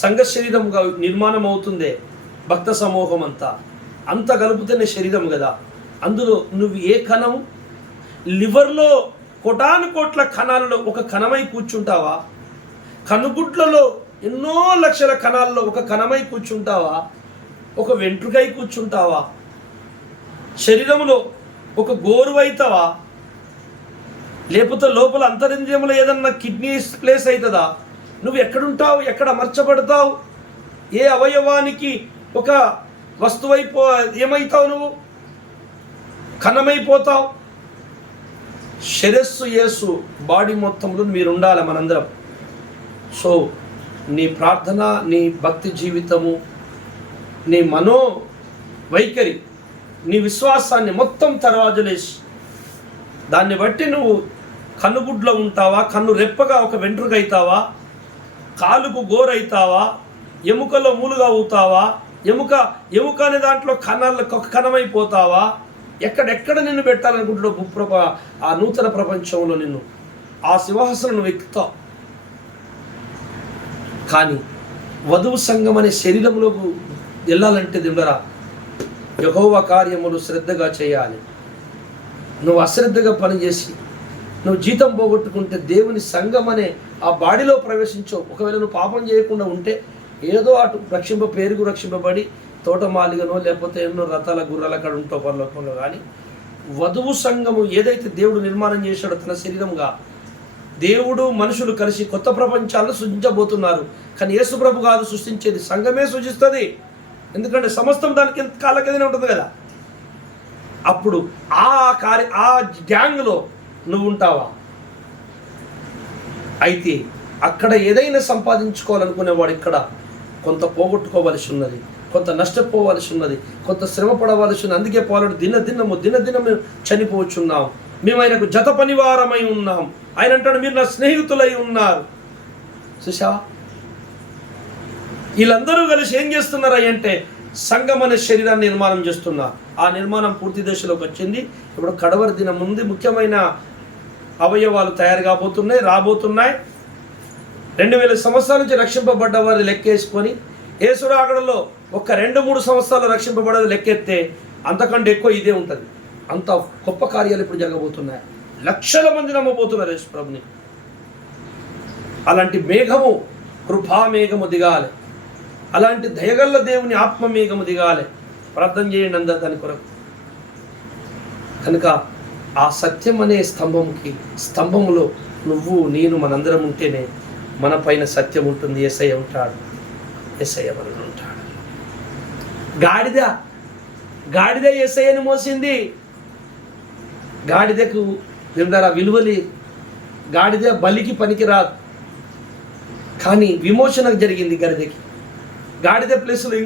సంఘ శరీరముగా నిర్మాణం అవుతుందే భక్త సమూహం అంత కలుపుతున్న శరీరం కదా. అందులో నువ్వు ఏ కణము, లివర్లో కోటాను కోట్ల కణాలలో ఒక కణమై కూర్చుంటావా? కనుగుడ్లలో ఎన్నో లక్షల కణాల్లో ఒక కణమై కూర్చుంటావా? ఒక వెంట్రుకై కూర్చుంటావా? శరీరంలో ఒక గోరువైతావా? లేకపోతే లోపల అంతరింద్రియములో ఏదన్నా కిడ్నీ ప్లేస్ అవుతుందా? నువ్వు ఎక్కడుంటావు? ఎక్కడ అమర్చబడతావు? ఏ అవయవానికి ఒక ఏమవుతావు? నువ్వు కణమైపోతావు. శిరస్సు యేసు బాడీ మొత్తంలో మీరు ఉండాలి మనందరం. సో నీ ప్రార్థన, నీ భక్తి జీవితము, నీ మనో వైఖరి, నీ విశ్వాసాన్ని మొత్తం తరవాజులేసి దాన్ని బట్టి నువ్వు కన్నుగుడ్లో ఉంటావా, కన్ను రెప్పగా ఒక వెంట్రుక అవుతావా, కాలుకు గోరైతావా, ఎముకలో మూలుగా అవుతావా, ఎముక అనే దాంట్లో కణాలకు ఒక కణమైపోతావా? ఎక్కడెక్కడ నిన్ను పెట్టాలనుకుంటున్నావు ఆ నూతన ప్రపంచంలో నిన్ను ఆ సింహాసనం నువ్వు ఎక్కుతావు. కానీ వధువు సంఘం అనే శరీరంలోకి వెళ్ళాలంటే దేవుడరా, యెహోవా కార్యములు శ్రద్ధగా చేయాలి. నువ్వు అశ్రద్ధగా పనిచేసి నువ్వు జీతం పోగొట్టుకుంటే దేవుని సంఘం అనే ఆ బాడీలో ప్రవేశించవు. ఒకవేళ నువ్వు పాపం చేయకుండా ఉంటే ఏదో అటు పేరుకు రక్షింపబడి తోటమాలిగనో లేకపోతే ఎన్నో రథాల గుర్రాల కాడ ఉంటావు పరలోకంలో. కానీ వధువు సంఘము ఏదైతే దేవుడు నిర్మాణం చేశాడో తన శరీరంగా, దేవుడు మనుషులు కలిసి కొత్త ప్రపంచాలను సృష్టించబోతున్నారు. కానీ యేసు ప్రభు కాదు సృష్టించేది, సంఘమే సృష్టిస్తుంది. ఎందుకంటే సమస్తం దానికి కాళ్ళ కిందనే ఉంటుంది కదా. అప్పుడు ఆ గ్యాంగ్లో నువ్వు ఉంటావా? అయితే అక్కడ ఏదైనా సంపాదించుకోవాలనుకునేవాడు ఇక్కడ కొంత పోగొట్టుకోవలసి ఉన్నది, కొంత నష్టపోవలసి ఉన్నది, కొంత శ్రమ పడవలసి ఉన్నది. అందుకే పోలాడు దినదినము చనిపోవచ్చున్నాం, మేము ఆయనకు జత పనివారమై ఉన్నాం. ఆయన అంటాడు, మీరు నా స్నేహితులై ఉన్నారు. చూసావా? వీళ్ళందరూ కలిసి ఏం చేస్తున్నారు అంటే సంఘం అనే శరీరాన్ని నిర్మాణం చేస్తున్నారు. ఆ నిర్మాణం పూర్తి దశలోకి వచ్చింది. ఇప్పుడు కడవరి దినం ముందు ముఖ్యమైన అవయవాలు తయారు రాబోతున్నాయి. 2000 సంవత్సరాల నుంచి రక్షింపబడ్డ వారి లెక్కేసుకొని యేసురాకడలో ఒక 2-3 సంవత్సరాలు రక్షింపబడేది లెక్కెత్తే అంతకంటే ఎక్కువ ఇదే ఉంటుంది. అంత గొప్ప కార్యాలు ఇప్పుడు జరగబోతున్నాయి. లక్షల మంది నమ్మబోతున్నారు యేసు ప్రభుని. అలాంటి మేఘము, కృపామేఘము దిగాలి. అలాంటి దయగల్ల దేవుని ఆత్మమేఘము దిగాలి. ప్రార్థన చేయండి అందరూ దాని కొరకు. కనుక ఆ సత్యం అనే స్తంభములో నువ్వు నేను మనందరం ఉంటేనే మన పైన సత్యం ఉంటుంది. యేసయ్య ఉంటాడు, యేసయ్య మనలో ఉంటాడు. గాడిద యేసయ్యను మోసింది. గాడిదకు విలువ లేదు. గాడిద బలికి పనికిరాదు. కానీ విమోచన జరిగింది గాడిదకి. గాడిద ప్లేస్లో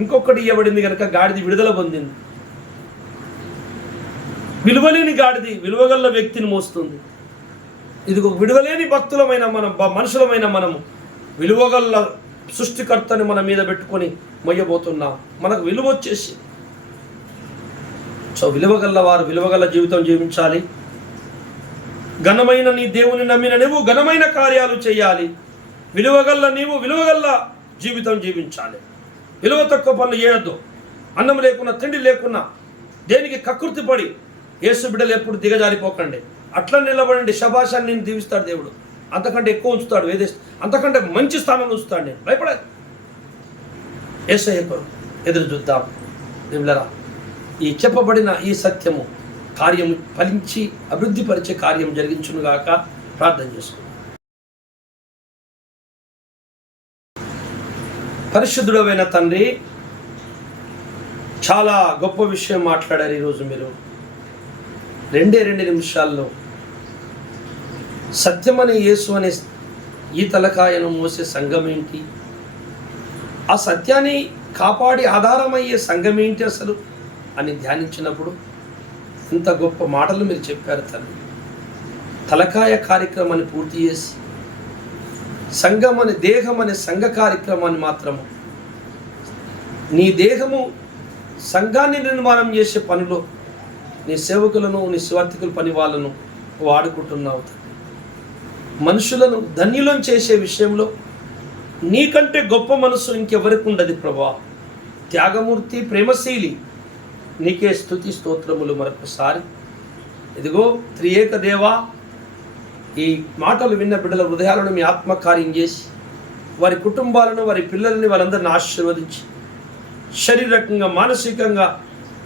ఇంకొకటి ఇవ్వబడింది కనుక గాడిద విడుదల పొందింది. విలువలేని గాడిది విలువగల వ్యక్తిని మోస్తుంది. ఇది ఒక విలువలేని భక్తులమైన మనుషులమైన మనము విలువగల సృష్టికర్తని మన మీద పెట్టుకొని మొయ్యబోతున్నాం. మనకు విలువ వచ్చేసి సో విలువగల వారు విలువగల జీవితం జీవించాలి. ఘనమైన నీ దేవుని నమ్మిన నువ్వు ఘనమైన కార్యాలు చేయాలి. విలువగల్ల నీవు విలువగల్ల జీవితం జీవించాలి. విలువ తక్కువ పనులు చేయొద్దు. అన్నం లేకున్నా తిండి లేకున్నా దేనికి కకృతి పడి యేసు బిడ్డలు ఎప్పుడు దిగజారిపోకండి. అట్లా నిలబడండి. శభాషాన్ని నేను దీవిస్తాడు దేవుడు. అంతకంటే ఎక్కువ ఉంచుతాడు. అంతకంటే మంచి స్థానంలో ఉంచుతాడు. నేను భయపడదు. యేసయ్యకు ఎదురు చూద్దాం. దేవులరా, ఈ చెప్పబడిన ఈ సత్యము కార్యము ఫలించి అభివృద్ధిపరిచే కార్యం జరిగించునుగాక ప్రార్థన చేసుకుందాం. పరిశుద్ధుడమైన తండ్రి, చాలా గొప్ప విషయం మాట్లాడారు ఈరోజు మీరు. 2 నిమిషాల్లో సత్యమనే యేసు అనే ఈ తలకాయను మోసే సంఘం ఏంటి, ఆ సత్యాన్ని కాపాడి ఆధారమయ్యే సంఘం ఏంటి అసలు అని ధ్యానించినప్పుడు ఇంత గొప్ప మాటలు మీరు చెప్పారు తండ్రి. తలకాయ కార్యక్రమాన్ని పూర్తి చేసి సంఘం అనే దేహం అనే సంఘ కార్యక్రమాన్ని మాత్రము నీ దేహము సంఘాన్ని నిర్మాణం చేసే పనిలో నీ సేవకులను నీ స్వార్థికుల పని వాళ్ళను వాడుకుంటున్నావు. మనుషులను ధన్యులను చేసే విషయంలో నీకంటే గొప్ప మనసు ఇంకెవరికి ఉండదు ప్రభా. త్యాగమూర్తి, ప్రేమశీలి, నీకే స్తుతి స్తోత్రములు మరొకసారి. ఇదిగో త్రియేక దేవా, ఈ మాటలు విన్న బిడ్డల హృదయాలను మీ ఆత్మకార్యం చేసి వారి కుటుంబాలను వారి పిల్లల్ని వాళ్ళందరిని ఆశీర్వదించి శారీరకంగా మానసికంగా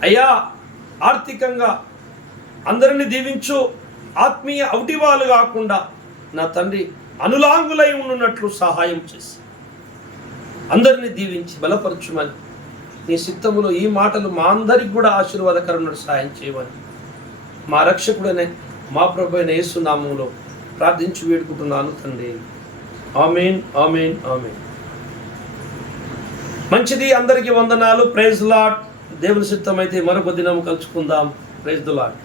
అయ్యా ఆర్థికంగా అందరినీ దీవించు. ఆత్మీయ ఔటివాలు కాకుండా నా తండ్రి అనులాంగులై ఉన్నట్లు సహాయం చేసి అందరినీ దీవించి బలపరచుమని నీ చిత్తములో ఈ మాటలు మా అందరికి కూడా ఆశీర్వాదకరమైన సహాయం చేయమని మా రక్షకుడనే మా ప్రభు అయిన యేసు నామములో ప్రార్థించి వేడుకుంటున్నాను తండ్రి. ఆమేన్, ఆమేన్, ఆమేన్. మంచిది. అందరికీ వందనాలు. Praise Lord. దేవుని చిత్తమైతే మరొక దినం కలుసుకుందాం. Praise the lord.